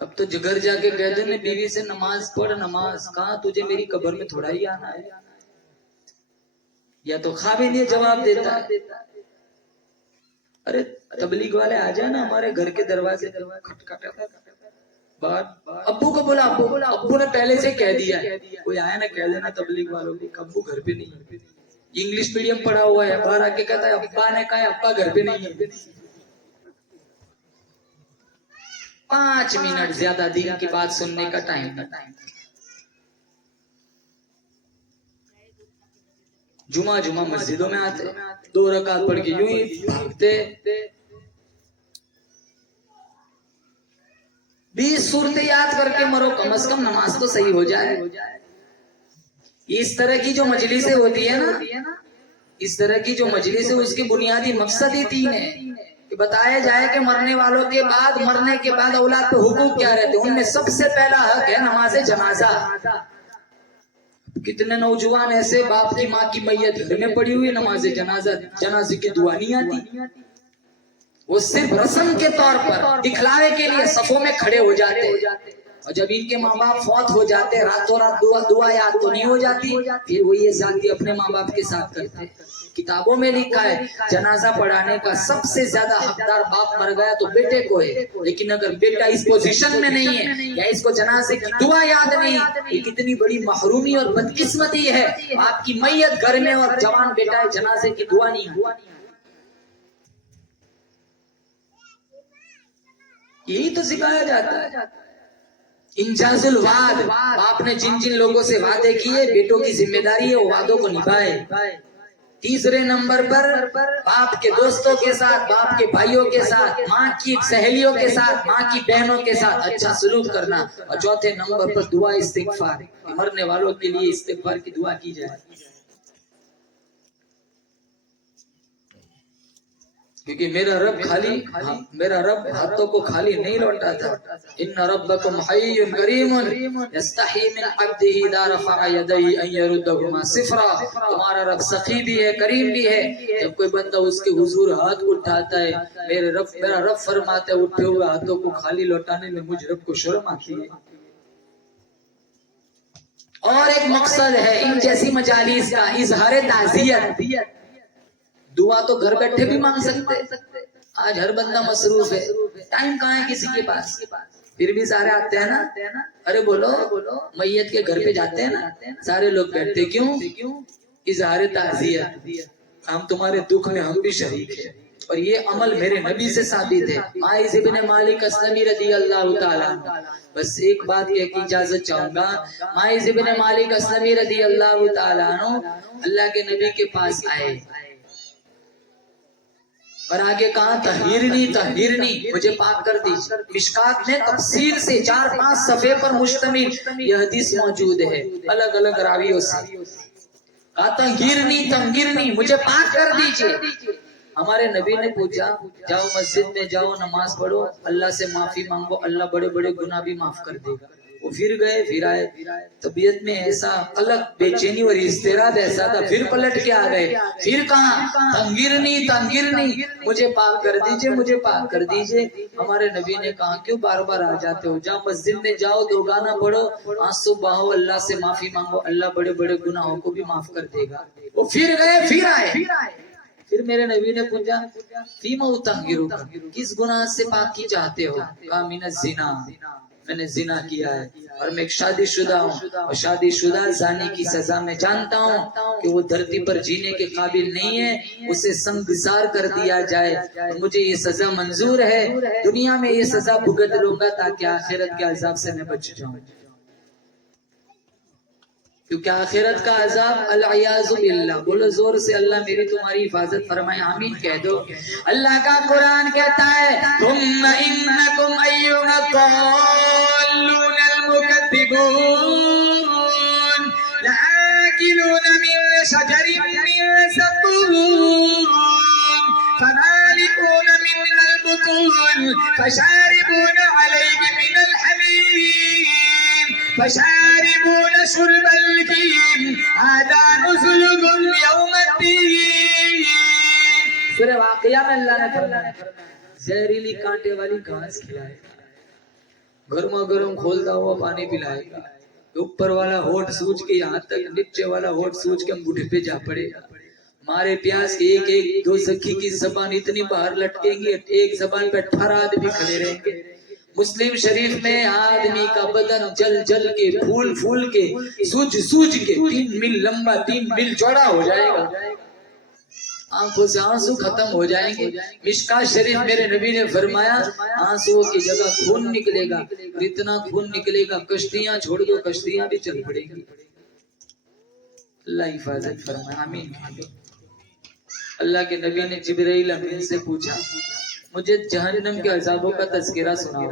اب تو گھر جا کے کہتے ہیں بیوی سے نماز پڑھ، نماز کہاں، تجھے میری قبر میں تھوڑا ہی آنا ہے، یا تو خواب ہی نہیں جواب دیتا ہے۔ ارے تبلیغ والے آ جائے نا ہمارے گھر کے دروازے باہر، ابو کو بولا، ابو نے پہلے سے کہہ دیا ہے، کوئی آیا نا کہہ دینا تبلیغ والوں کو ابو گھر پہ نہیں، انگلش میڈیم پڑھا ہوا ہے، باہر آ کے کہتا ہے ابا نے کہا ہے ابا گھر پہ نہیں ہے۔ 5 منٹ زیادہ دین کی بات سننے کا ٹائم نہ، جمعہ مسجدوں میں آتے 2 رکعت پڑھ کے یوں ہی بھاگتے، 20 صورتیں یاد کر کے مرو، کم از کم نماز تو صحیح ہو جائے۔ اس طرح کی جو مجلسیں ہوتی ہے نا، اس طرح کی جو مجلسیں، اس کی بنیادی مقصد ہی 3 ہے کہ بتایا جائے کہ مرنے والوں کے بعد، مرنے کے بعد اولاد پہ حقوق کیا رہتے ہیں، ان میں سب سے پہلا حق ہے نماز جنازہ۔ کتنے نوجوان ایسے باپ کی ماں کی میت گھر میں پڑی ہوئی، نماز جنازے کی دعا نہیں آتی، وہ صرف رسم کے طور پر دکھلاوے کے لیے صفوں میں کھڑے ہو جاتے، اور جب ان کے ماں باپ فوت ہو جاتے راتوں رات دعا یاد تو نہیں ہو جاتی، پھر وہ یہ زیادتی اپنے ماں باپ کے ساتھ کرتے۔ کتابوں میں لکھا ہے جنازہ پڑھانے کا سب سے زیادہ حقدار باپ مر گیا تو بیٹے کو ہے، لیکن اگر بیٹا اس پوزیشن میں نہیں ہے یا اس کو جنازے کی دعا یاد نہیں، یہ کتنی بڑی محرومی اور بدقسمتی ہے، آپ کی میت گھر میں اور جوان بیٹا ہے، جنازے کی دعا نہیں ہے۔ یہی تو سکھایا جاتا ہے۔ انجاز الوعد، باپ نے جن جن لوگوں سے وعدے کیے، بیٹوں کی ذمہ داری ہے وہ وعدوں کو نبھائے۔ تیسرے نمبر پر باپ کے دوستوں کے ساتھ، باپ کے بھائیوں کے ساتھ، ماں کی سہیلیوں کے ساتھ، ماں کی بہنوں کے ساتھ اچھا سلوک کرنا، اور چوتھے نمبر پر دعا استغفار، مرنے والوں کے لیے استغفار کی دعا کی جائے، کیونکہ میرا رب ہاتھوں کو خالی نہیں لوٹاتا۔ ان ربکم حی کریم یستحی من عبدہ اذا رفع یدیہ ان یردہما صفرا، تمہارا رب سخی بھی ہے، کریم بھی ہے، جب کوئی بندہ اس کے حضور ہاتھ اٹھاتا ہے، میرا رب فرماتا ہے اٹھے ہوئے ہاتھوں کو خالی لوٹانے میں مجھ رب کو شرم آتی ہے۔ اور ایک مقصد ہے ان جیسی مجالس کا، اظہار تعزیت۔ دعا تو گھر بیٹھے بھی مانگ سکتے، آج ہر بندہ مصروف ہے، ٹائم کہاں ہے کسی کے پاس، پھر بھی سارے آتے ہیں نا، ارے بولو میت کے گھر پہ جاتے ہیں نا، سارے لوگ بیٹھتے کیوں؟ اظہار تعزیت، ہم تمہارے دکھ میں ہم بھی شریک ہیں، اور یہ عمل میرے نبی سے ثابت ہے۔ ماعز ابن مالک اسلمی رضی اللہ تعالیٰ عنہ، بس ایک بات کہہ کے اجازت چاہوں گا، ماعز ابن مالک اسلمی رضی اللہ تعالیٰ عنہ اللہ کے نبی کے پاس آئے، اور آگے کہا طہرنی مجھے پاک کر دیجیے۔ مشکات میں تفصیل سے 4-5 صفحے پر مشتمل یہ حدیث موجود ہے، الگ الگ راویوں سے، کہا طہرنی مجھے پاک کر دیجیے۔ ہمارے نبی نے پوچھا جاؤ مسجد میں جاؤ، نماز پڑھو، اللہ سے معافی مانگو، اللہ بڑے بڑے گناہ بھی معاف کر دے گا۔ وہ پھر گئے، پھر آئے، طبیعت میں ایسا قلق، بے چینی اور اضطراب ایسا تھا، پھر پلٹ کے آ گئے، پھر کہا طہرنی مجھے پاک کر دیجئے، مجھے پاک کر دیجئے۔ ہمارے نبی نے کہا کیوں بار بار آ جاتے ہو، جاؤ مسجد میں جاؤ، 2 گانا پڑھو، آنسو بہاؤ، اللہ سے معافی مانگو، اللہ بڑے بڑے گناہوں کو بھی معاف کر دے گا۔ وہ پھر گئے، پھر آئے، پھر میرے نبی نے پوچھا فیما اطہرک، کس گناہ سے پاکی چاہتے ہو؟ کہا من الزنا، میں نے زنا کیا ہے، اور میں ایک شادی شدہ ہوں، اور شادی شدہ زانی کی سزا میں جانتا ہوں کہ وہ دھرتی پر جینے کے قابل نہیں ہے، اسے سنگسار کر دیا جائے، مجھے یہ سزا منظور ہے، دنیا میں یہ سزا بھگت لوں گا تاکہ آخرت کے عذاب سے میں بچ جاؤں، کیونکہ آخرت کا عذاب العیاذ باللہ، بولو زور سے اللہ میری تمہاری حفاظت فرمائے، آمین کہہ دو۔ اللہ کا قرآن کہتا ہے ثم انکم ایھا الضالون المکذبون يكذبون لآكلون من شجر من زقوم فمالئون منها البطون فشاربون عليه من الحميم فشاربون شرب الهيم هذا نزلهم يوم الدين. سورہ واقعہ میں اللہ نے فرمایا زہریلی کانٹے والی گھاس کھلائے گا، گرما گرم کھولتا ہوا پانی پلائے گا، اوپر والا ہوٹ سوج کے یہاں تک نیچے والا ہوٹ سوج کے مٹھے پہ جا پڑے گا. مارے پیاس ایک ایک دو سکھی کی زبان اتنی باہر لٹکیں گی، ایک زبان پہ 18 آدمی کھڑے رہیں گے. مسلم شریف میں آدمی کا بدن جل جل کے پھول پھول کے سوج سوج کے 3 میل لمبا 3 میل چوڑا ہو جائے گا، آنکھوں سے آنسو ختم ہو جائیں گے. مشکات شریف میرے نبی نے فرمایا آنسو کی جگہ خون نکلے گا، اتنا خون نکلے گا کشتیاں چھوڑ دو کشتیاں بھی چل پڑیں گی. اللہ حفاظت فرمائے آمین. اللہ کے نبی نے جبرائیل امین سے پوچھا مجھے جہنم کے عذابوں کا تذکرہ سناؤ.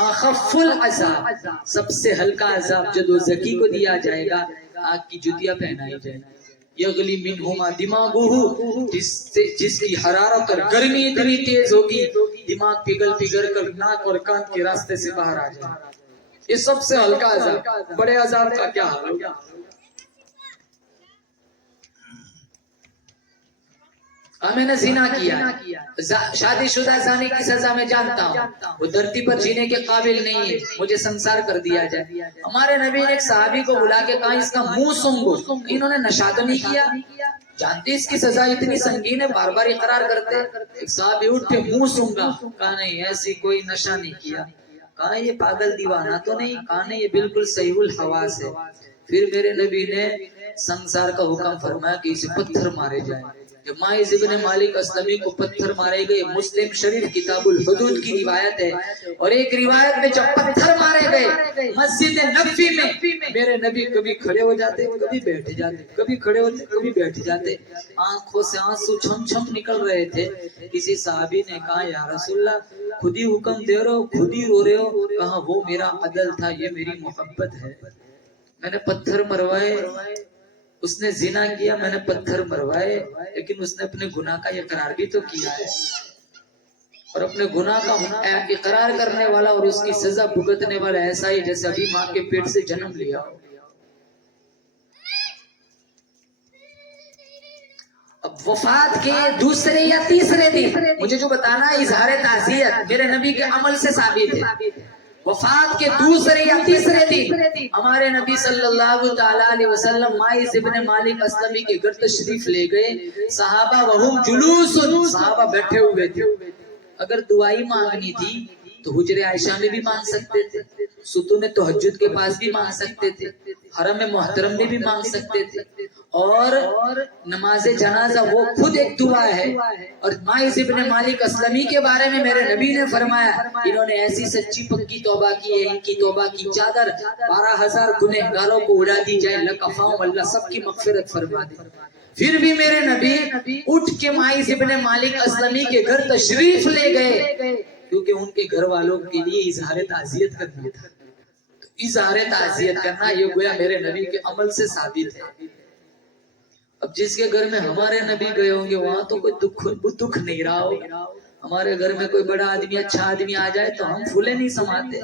اخف العذاب، سب سے ہلکا عذاب جو دوزخی کو دیا جائے گا، آگ کی جوتیاں پہنائی جائیں گی. یغلی منہما دماغہ، جس کی حرارت اور گرمی اتنی تیز ہوگی دماغ پگھل پگھل کر ناک اور کان کے راستے سے باہر آ جائے. یہ سب سے ہلکا عذاب. بڑے عذاب کا کیا حال ہوگا؟ میں نے زنا کیا، شادی شدہ زانی کی سزا میں جانتا ہوں، وہ دھرتی پر جینے کے قابل نہیں ہے، مجھے سنسار کر دیا جائے. ہمارے نبی نے ایک صحابی کو بلا کے کہا اس کا منہ سونگو. انہوں نے نشہ تو نہیں کیا، جانتے اس کی سزا اتنی سنگین ہے، بار بار اقرار کرتے. ایک صحابی اٹھ کے منہ سونگا، کہا نہیں ایسی کوئی نشہ نہیں کیا. کہا یہ پاگل دیوانہ تو نہیں؟ کہا نہیں یہ بالکل صحیح الحواس ہے. پھر میرے نبی نے سنسار کا حکم فرمایا کہ اسے پتھر مارے جائیں. جب ماعز ابن مالک اسلمی کو پتھر مارے گئے، مسلم شریف کتاب الحدود کی روایت ہے. اور ایک روایت میں جب پتھر مارے گئے مسجد نبوی میں، میرے نبی کبھی کھڑے ہو جاتے کبھی بیٹھ جاتے، کبھی کھڑے ہوتے کبھی بیٹھ جاتے. آنکھوں سے آنسو چھم چھم نکل رہے تھے. کسی صحابی نے کہا یا رسول اللہ خود ہی حکم دے رہے ہو، خود ہی رو رہے ہو. کہا وہ میرا عدل تھا، یہ میری محبت ہے. میں نے پتھر مروائے، اس نے زنا کیا، میں نے پتھر مروائے، لیکن اس نے اپنے گناہ کا اقرار بھی تو کیا ہے. اور اپنے گناہ کا اقرار کرنے والا اور اس کی سزا بھگتنے والا ایسا ہی جیسے ابھی ماں کے پیٹ سے جنم لیا ہو. اب وفات کے دوسرے یا تیسرے دن مجھے جو بتانا ہے اظہار تعزیت میرے نبی کے عمل سے ثابت ہے. وفات کے دوسرے یا تیسرے دن ہمارے نبی صلی اللہ تعالی علیہ وسلم ماعز ابن مالک اسلمی کے گھر تشریف لے گئے. صحابہ وہم جلوس، صحابہ بیٹھے ہوئے تھے. اگر دعائی مانگنی تھی تو حجر عائشہ میں بھی مانگ سکتے تھے، ستون تہجد کے پاس بھی مانگ سکتے تھے، حرم محترم میں بھی مانگ سکتے تھے. اور نماز جنازہ وہ خود ایک دعا ہے. اور ماعز ابن مالک اسلمی کے بارے میں میرے نبی نے فرمایا انہوں نے ایسی سچی پکی توبہ کی ہے، ان کی توبہ کی چادر 12,000 گنہگاروں کو اڑا دی جائے، لکفاؤں اللہ سب کی مغفرت فرما دے. پھر بھی میرے نبی اٹھ کے ماعز ابن مالک اسلمی کے گھر تشریف لے گئے کیونکہ ان کے گھر والوں کے لیے اظہار تعزیت کرنا تھا. اظہار تعزیت کرنا یہ گویا میرے نبی کے عمل سے ثابت ہے. اب جس کے گھر میں ہمارے نبی گئے ہوں گے وہاں تو کوئی دکھ نہیں رہا ہوگا. ہمارے گھر میں کوئی بڑا آدمی اچھا آدمی آ جائے تو ہم پھولے نہیں سماتے.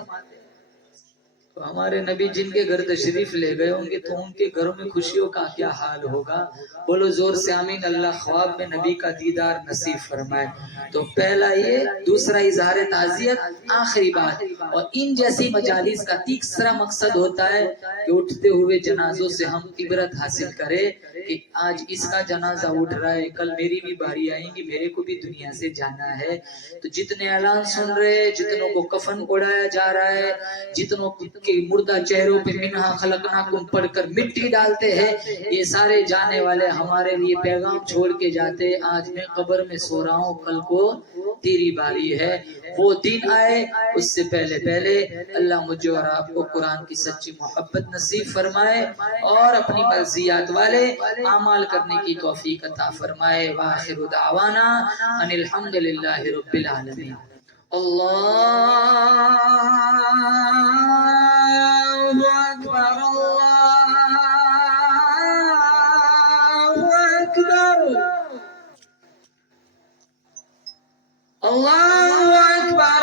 تو ہمارے نبی جن کے گھر تشریف لے گئے ہوں گے تو ان کے گھروں میں خوشیوں کا کیا حال ہوگا. بولو زور سے آمین. اللہ خواب میں نبی کا دیدار نصیب فرمائے. تو پہلا یہ، دوسرا اظہار تعزیت، آخری بات. اور ان جیسی مجالس کا تیسرا مقصد ہوتا ہے کہ اٹھتے ہوئے جنازوں سے ہم عبرت حاصل کریں کہ آج اس کا جنازہ اٹھ رہا ہے، کل میری بھی باری آئیں گی، میرے کو بھی دنیا سے جانا ہے. تو جتنے اعلان سن رہے، جتنوں کو کفن اڑایا جا رہا ہے، جتنوں کے مردہ چہروں پہ منہا خلقناکم پڑھ کر مٹی ڈالتے ہیں، یہ سارے جانے والے ہمارے لیے پیغام چھوڑ کے جاتے. آج میں قبر میں سو رہا ہوں، کل کو تیری باری ہے. وہ دن آئے اس سے پہلے اللہ مجھے اور آپ کو قرآن کی سچی محبت نصیب فرمائے اور اپنی مرضیات والے اعمال کرنے کی توفیق عطا فرمائے. وآخر دعوانا ان الحمدللہ رب العالمین. اللہ أكبر الله أكبر الله أكبر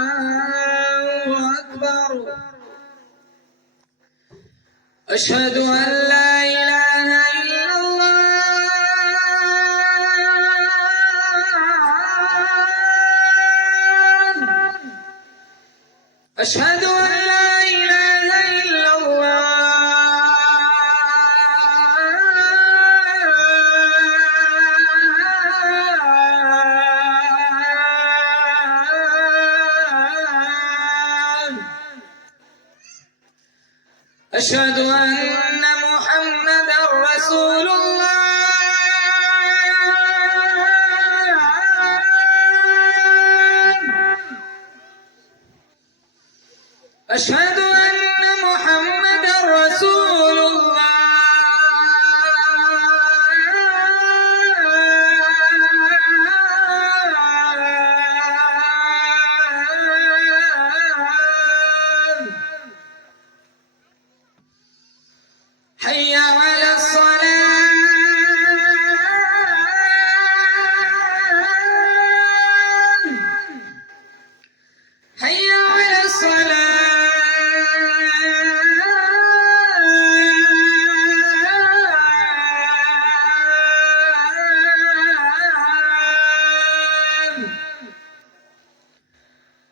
الله أكبر أشهد أن لا إله إلا الله أشهد أن لا إله إلا الله أشهد أن محمدا رسول الله أشهد أن محمدا رسول الله حي على الصلاة حي على الصلاة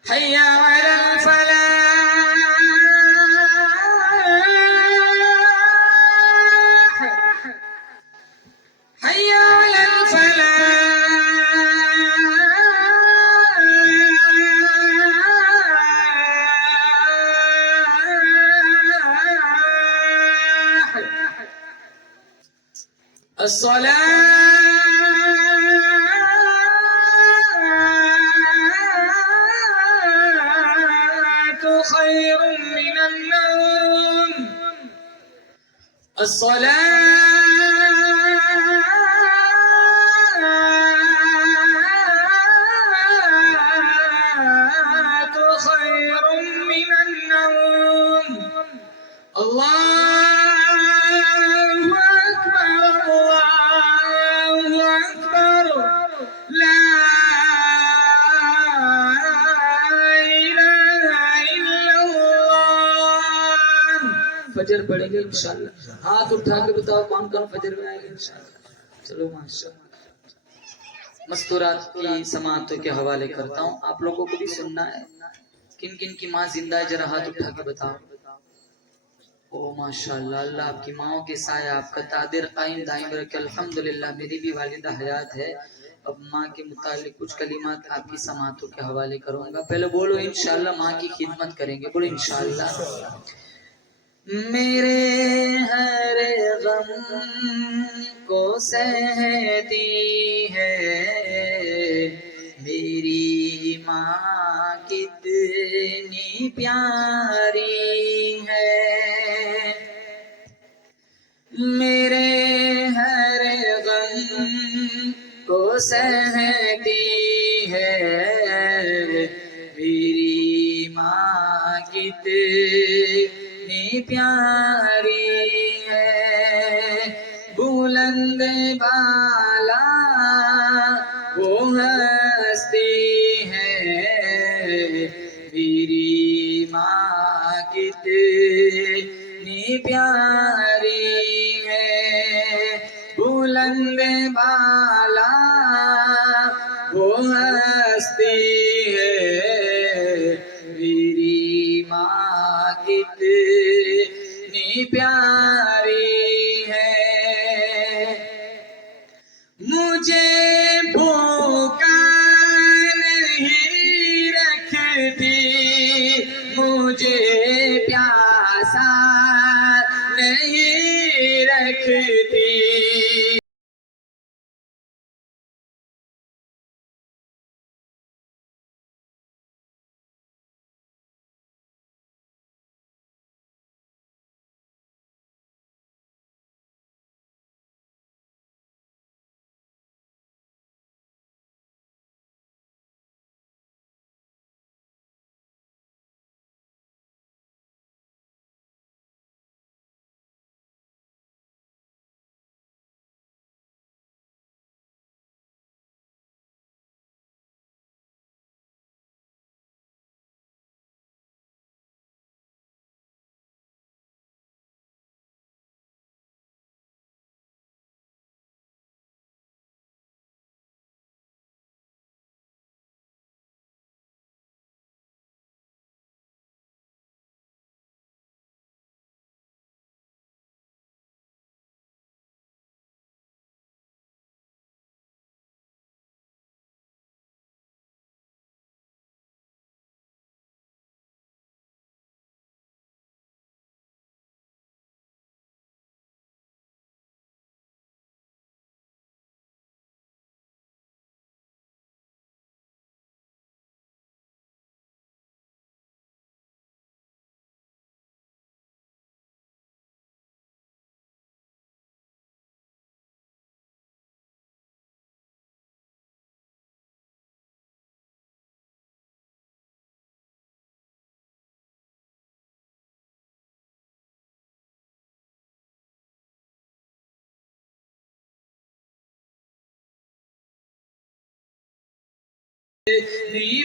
حي على الفلاح حي على الفلاح الصلاة خير من النوم الصلاة خير من النوم الله أكبر الله أكبر لا إله إلا الله فجر پڑھیں گے انشاءاللہ ہاتھ اٹھا کے بتاؤ کون کون فجر میں آئے گا انشاءاللہ چلو ماشاءاللہ مستورات کی سماعتوں کے حوالے کرتا ہوں آپ لوگوں کو بھی سننا ہے کن کن کی ماں زندہ ہے ذرا ہاتھ اٹھا کے بتاؤ او ماشاءاللہ اللہ آپ کی ماؤں کے سایہ آپ کا تادر قائم دائم رکھے الحمدللہ میری بھی والدہ حیات ہے اب ماں کے متعلق کچھ کلمات آپ کی سماعتوں کے حوالے کروں گا پہلے بولو انشاءاللہ ماں کی خدمت کریں گے بولو انشاءاللہ میرے ہر غم کو سہتی ہے میری ماں کتنی پیاری ہے میرے ہر غم کو سہتی ہے میری ماں کتنی پیاری ہے بلند بالا وہ ہستی ہے میری ماں کتنی پیاری ہے بلند بالا وہ ہستی ہے میری ماں کتنی پیاری ہے مجھے بھوکا نہیں رکھتی مجھے پیاسا نہیں رکھتی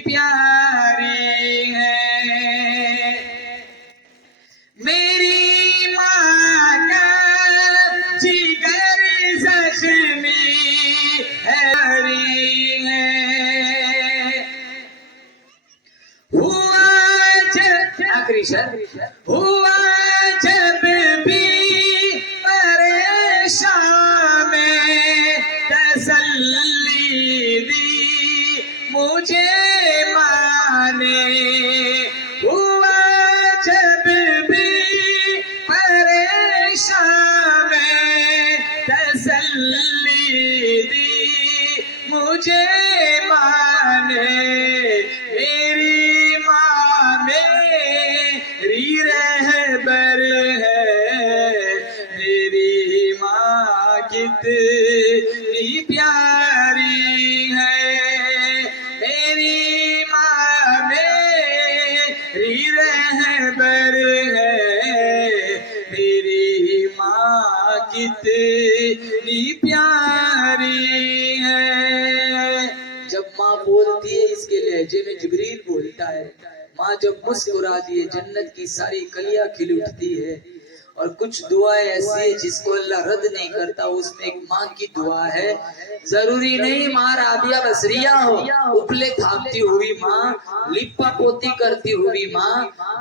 پیاری ہے میری ماں کا جگر زخمی ہے ہوا جب آخری شر ہوا جب بھی پریشان میں تسلی دی مجھے ماں نے ہوا جب بھی پریشان میں تسلی دی مجھے ماں نے میری ماں میری رہبر ہے میری ماں کتنی پیاری ہے میری ماں میری رہبر ہے میری ماں کتنی پیاری ہے جب ماں بولتی ہے اس کے لہجے میں جبریل بولتا ہے ماں جب مسکراتی ہے جنت کی ساری کلیاں کھل اٹھتی ہے اور کچھ دعائیں ایسی ہیں جس کو اللہ رد نہیں کرتا اس میں ایک ماں کی دعا ہے ضروری نہیں ماں رابعہ بصریہ ہو اپلے تھاپتی ہوئی ماں لپا پوتی کرتی ہوئی ماں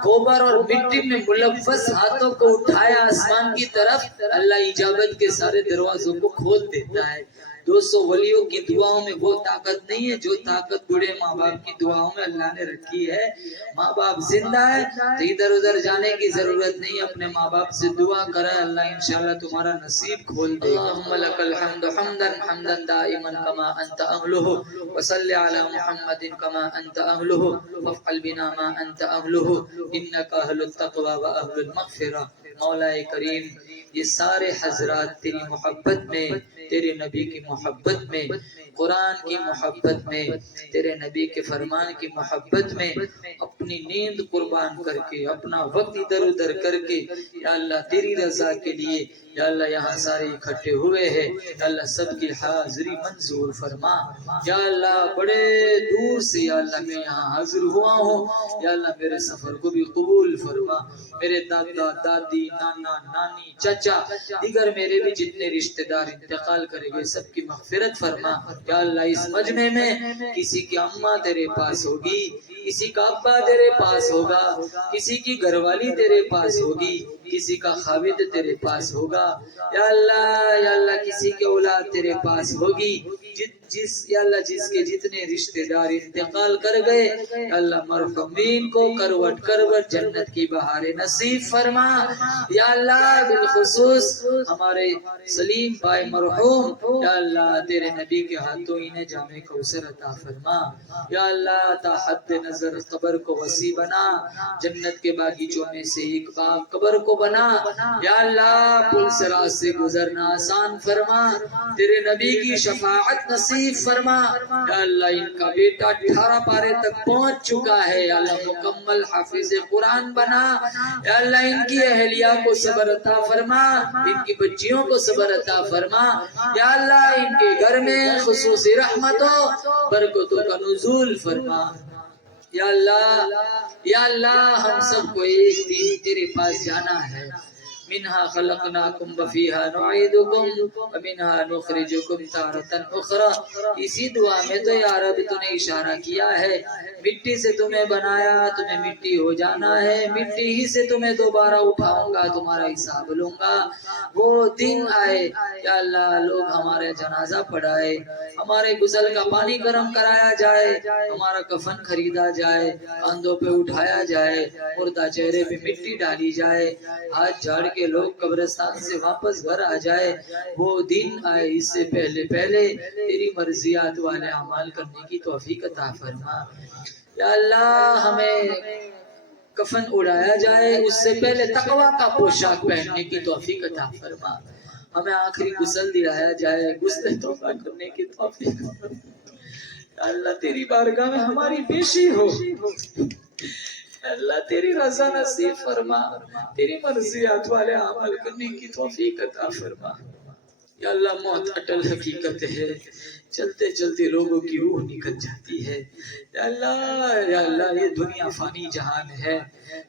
گوبر اور مٹی میں ملوث ہاتھوں کو اٹھایا آسمان کی طرف اللہ اجابت کے سارے دروازوں کو کھول دیتا ہے 200 ولیوں کی دعاؤں میں وہ طاقت نہیں ہے جو طاقت بڑے ماں باپ کی دعاؤں میں اللہ نے رکھی ہے ماں باپ زندہ ہے تو ادھر ادھر جانے کی ضرورت نہیں اپنے ماں باپ سے دعا کرے اللہ انشاءاللہ تمہارا نصیب کھول دے اللہم لک الحمد حمدا حمدا دائما کما انت اہلہ وصلی علی محمد کما انت اہلہ وافعل بنا ما انت اہلہ انک اہل التقوی و اہل المغفرہ مولا کریم یہ سارے حضرات تیری محبت میں تیرے نبی کی محبت میں قرآن کی محبت میں تیرے نبی کے فرمان کی محبت میں اپنی نیند قربان کر کے اپنا وقت ادھر ادھر کر کے یا اللہ تیری رضا کے لیے یا اللہ یہاں سارے اکٹھے ہوئے ہیں یا اللہ سب کی حاضری منظور فرما یا اللہ بڑے دور سے یا اللہ میں یہاں حاضر ہوا ہوں یا اللہ میرے سفر کو بھی قبول فرما میرے دادا دادی نانا نانی چچا دیگر میرے بھی جتنے رشتہ دار انتقال کرے گئے سب کی مغفرت فرما یا اللہ اس مجمع میں کسی کی اماں تیرے پاس ہوگی کسی کا ابا تیرے پاس ہوگا کسی کی گھر والی تیرے پاس ہوگی کسی کا خاوند تیرے پاس ہوگا یا اللہ کسی کے اولاد تیرے پاس ہوگی یا اللہ جس کے جتنے رشتہ دار انتقال کر گئے یا اللہ مرحومین کو کروٹ کروٹ جنت کی بہاریں نصیب فرما یا اللہ بالخصوص ہمارے سلیم بھائی مرحوم یا اللہ تیرے نبی کے ہاتھوں انہیں جامع کوثر عطا فرما یا اللہ تا حد نظر قبر کو وسیع بنا جنت کے باغیچوں میں سے ایک باغ قبر کو بنا یا اللہ پل صراط سے گزرنا آسان فرما تیرے نبی کی شفاعت نصیب فرما یا اللہ ان کا بیٹا 18 پارے تک پہنچ چکا ہے یا اللہ مکمل حافظ قرآن بنا یا اللہ ان کی اہلیہ کو صبر عطا فرما ان کی بچیوں کو صبر عطا فرما یا اللہ ان کے گھر میں خصوصی رحمتوں برکتوں کا نزول فرما یا اللہ ہم سب کو ایک دن تیرے پاس جانا ہے منها خلقناکم وفیہا نعیدکم ومنها نخرجکم تارتا اخرى اسی دعا میں تو یا رب تو نے اشارہ کیا ہے مٹی سے تمہیں بنایا تمہیں مٹی ہو جانا ہے مٹی ہی سے تمہیں دوبارہ اٹھاؤں گا تمہارا حساب لوں گا وہ دن آئے یا اللہ لوگ ہمارے جنازہ پڑھائے ہمارے غسل کا پانی گرم کرایا جائے ہمارا کفن خریدا جائے کاندھوں پہ اٹھایا جائے مردہ چہرے پہ مٹی ڈالی جائے ہاتھ جھاڑ کے لوگ قبرستان سے واپس گھر آ جائے وہ دن آئے اس سے پہلے تیری مرضیات والے اعمال کرنے کی توفیق عطا فرما یا اللہ ہمیں کفن اڑایا جائے اس سے پہلے تقوی کا پوشاک پہننے کی توفیق عطا فرما ہمیں آخری غسل دلایا جائے غسل توبہ کرنے کی توفیق یا اللہ تیری بارگاہ میں ہماری پیشی ہو اللہ تیری رضا نصیب فرما تیری مرضیات والے عمل کرنے کی توفیق عطا فرما یا اللہ موت اٹل حقیقت ہے، چلتے چلتے لوگوں کی روح نکل جاتی ہے۔ یا اللہ یہ دنیا فانی جہان ہے،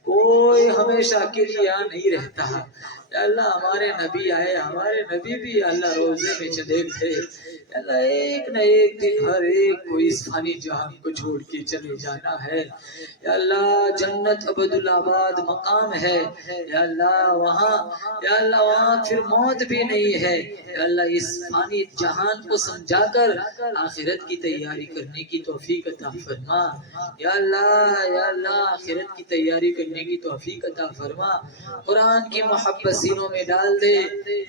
کوئی ہمیشہ کے لیے یہاں نہیں رہتا۔ یا اللہ ہمارے نبی آئے، ہمارے نبی بھی یا اللہ روزے میں چلے تھے، یا اللہ ایک نہ ایک دن ہر ایک کو اس فانی جہان کو چھوڑ کے چلے جانا ہے۔ یا اللہ جنت عبدالآباد مقام ہے، یا اللہ وہاں پھر موت بھی نہیں ہے۔ یا اللہ اس فانی جہان کو سمجھا کر آخرت کی تیاری کرنے کی توفیق عطا فرما۔ یا اللہ آخرت کی تیاری کرنے کی توفیق عطا فرما۔ قرآن کی محبت سینوں میں ڈال دے،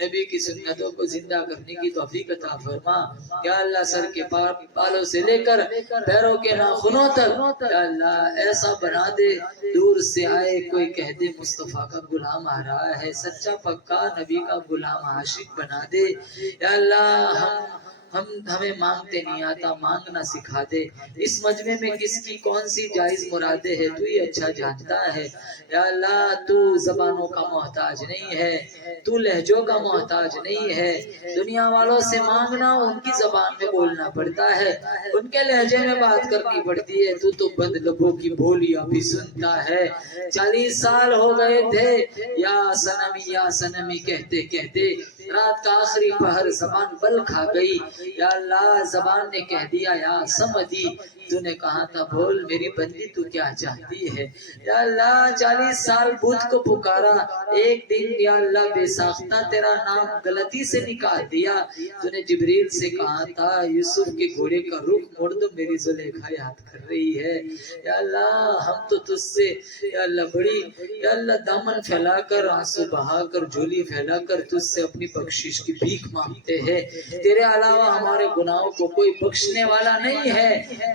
نبی کی سنتوں کو زندہ کرنے کی توفیق عطا فرما۔ یا اللہ سر کے بالوں سے لے کر پیروں کے ناخنوں تک یا اللہ ایسا بنا دے، دور سے آئے کوئی کہہ دے مصطفیٰ کا غلام آ رہا ہے، سچا پکا نبی کا غلام عاشق بنا دے۔ یا اللہ ہمیں مانگتے نہیں آتا، مانگنا سکھا دے۔ اس مجمع میں کس کی کون سی جائز مرادیں ہے تو ہی اچھا جانتا ہے۔ یا اللہ تو زبانوں کا محتاج نہیں ہے، تو لہجوں کا محتاج نہیں ہے۔ دنیا والوں سے مانگنا ان کی زبان میں بولنا پڑتا ہے، ان کے لہجے میں بات کرنی پڑتی ہے، تو بند لبوں کی بولیاں بھی سنتا ہے۔ 40 سال ہو گئے تھے یا سنمی کہتے کہتے، رات کا آخری پہر زبان بل کھا گئی۔ یا اللہ زبان نے کہہ دیا یا سمدی، تو نے کہا تھا بول میری بندی تو کیا چاہتی ہے۔ یا اللہ 40 سال بت کو پکارا، ایک دن یا اللہ بے ساختہ تیرا نام غلطی سے نکال دیا، تو نے جبریل سے کہا تھا یوسف کے گھوڑے کا رخ موڑ دو، میری زلیخا یاد کر رہی ہے۔ یا اللہ ہم تو تجھ سے یا اللہ بڑی یا اللہ دامن پھیلا کر، آنسو بہا کر، جھولی پھیلا کر تجھ سے اپنی بخشش کی بھیک مانگتے ہیں۔ تیرے علاوہ ہمارے گناہوں کو کوئی بخشنے والا نہیں ہے،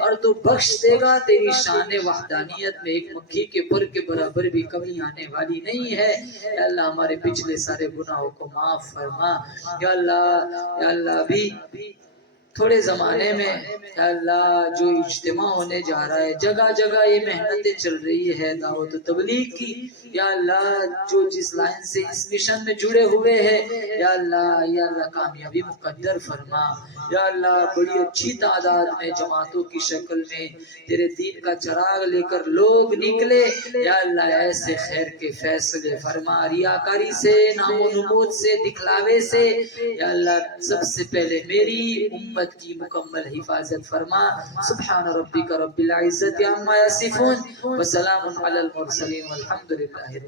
اور تو بخش دے گا، تیری شان وحدانیت میں ایک مکھی کے پر کے برابر بھی کمی آنے والی نہیں ہے۔ یا اللہ ہمارے پچھلے سارے گناہوں کو معاف فرما۔ یا اللہ بھی تھوڑے زمانے میں یا اللہ جو اجتماع ہونے جا رہا ہے، جگہ جگہ یہ محنتیں چل رہی ہے دعوت و تبلیغ کی، یا اللہ جو جس لائن سے اس مشن میں جڑے ہوئے ہیں یا اللہ کامیابی مقدر فرما۔ یا اللہ بڑی اچھی تعداد میں جماعتوں کی شکل میں تیرے دین کا چراغ لے کر لوگ نکلے، یا اللہ ایسے خیر کے فیصلے فرما، ریاکاری سے، نام و نمود سے، دکھلاوے سے یا اللہ سب سے پہلے میری امت کی مکمل حفاظت فرما۔ سبحان ربک رب العزت عما یصفون وسلام علی المرسلین والحمد للہ۔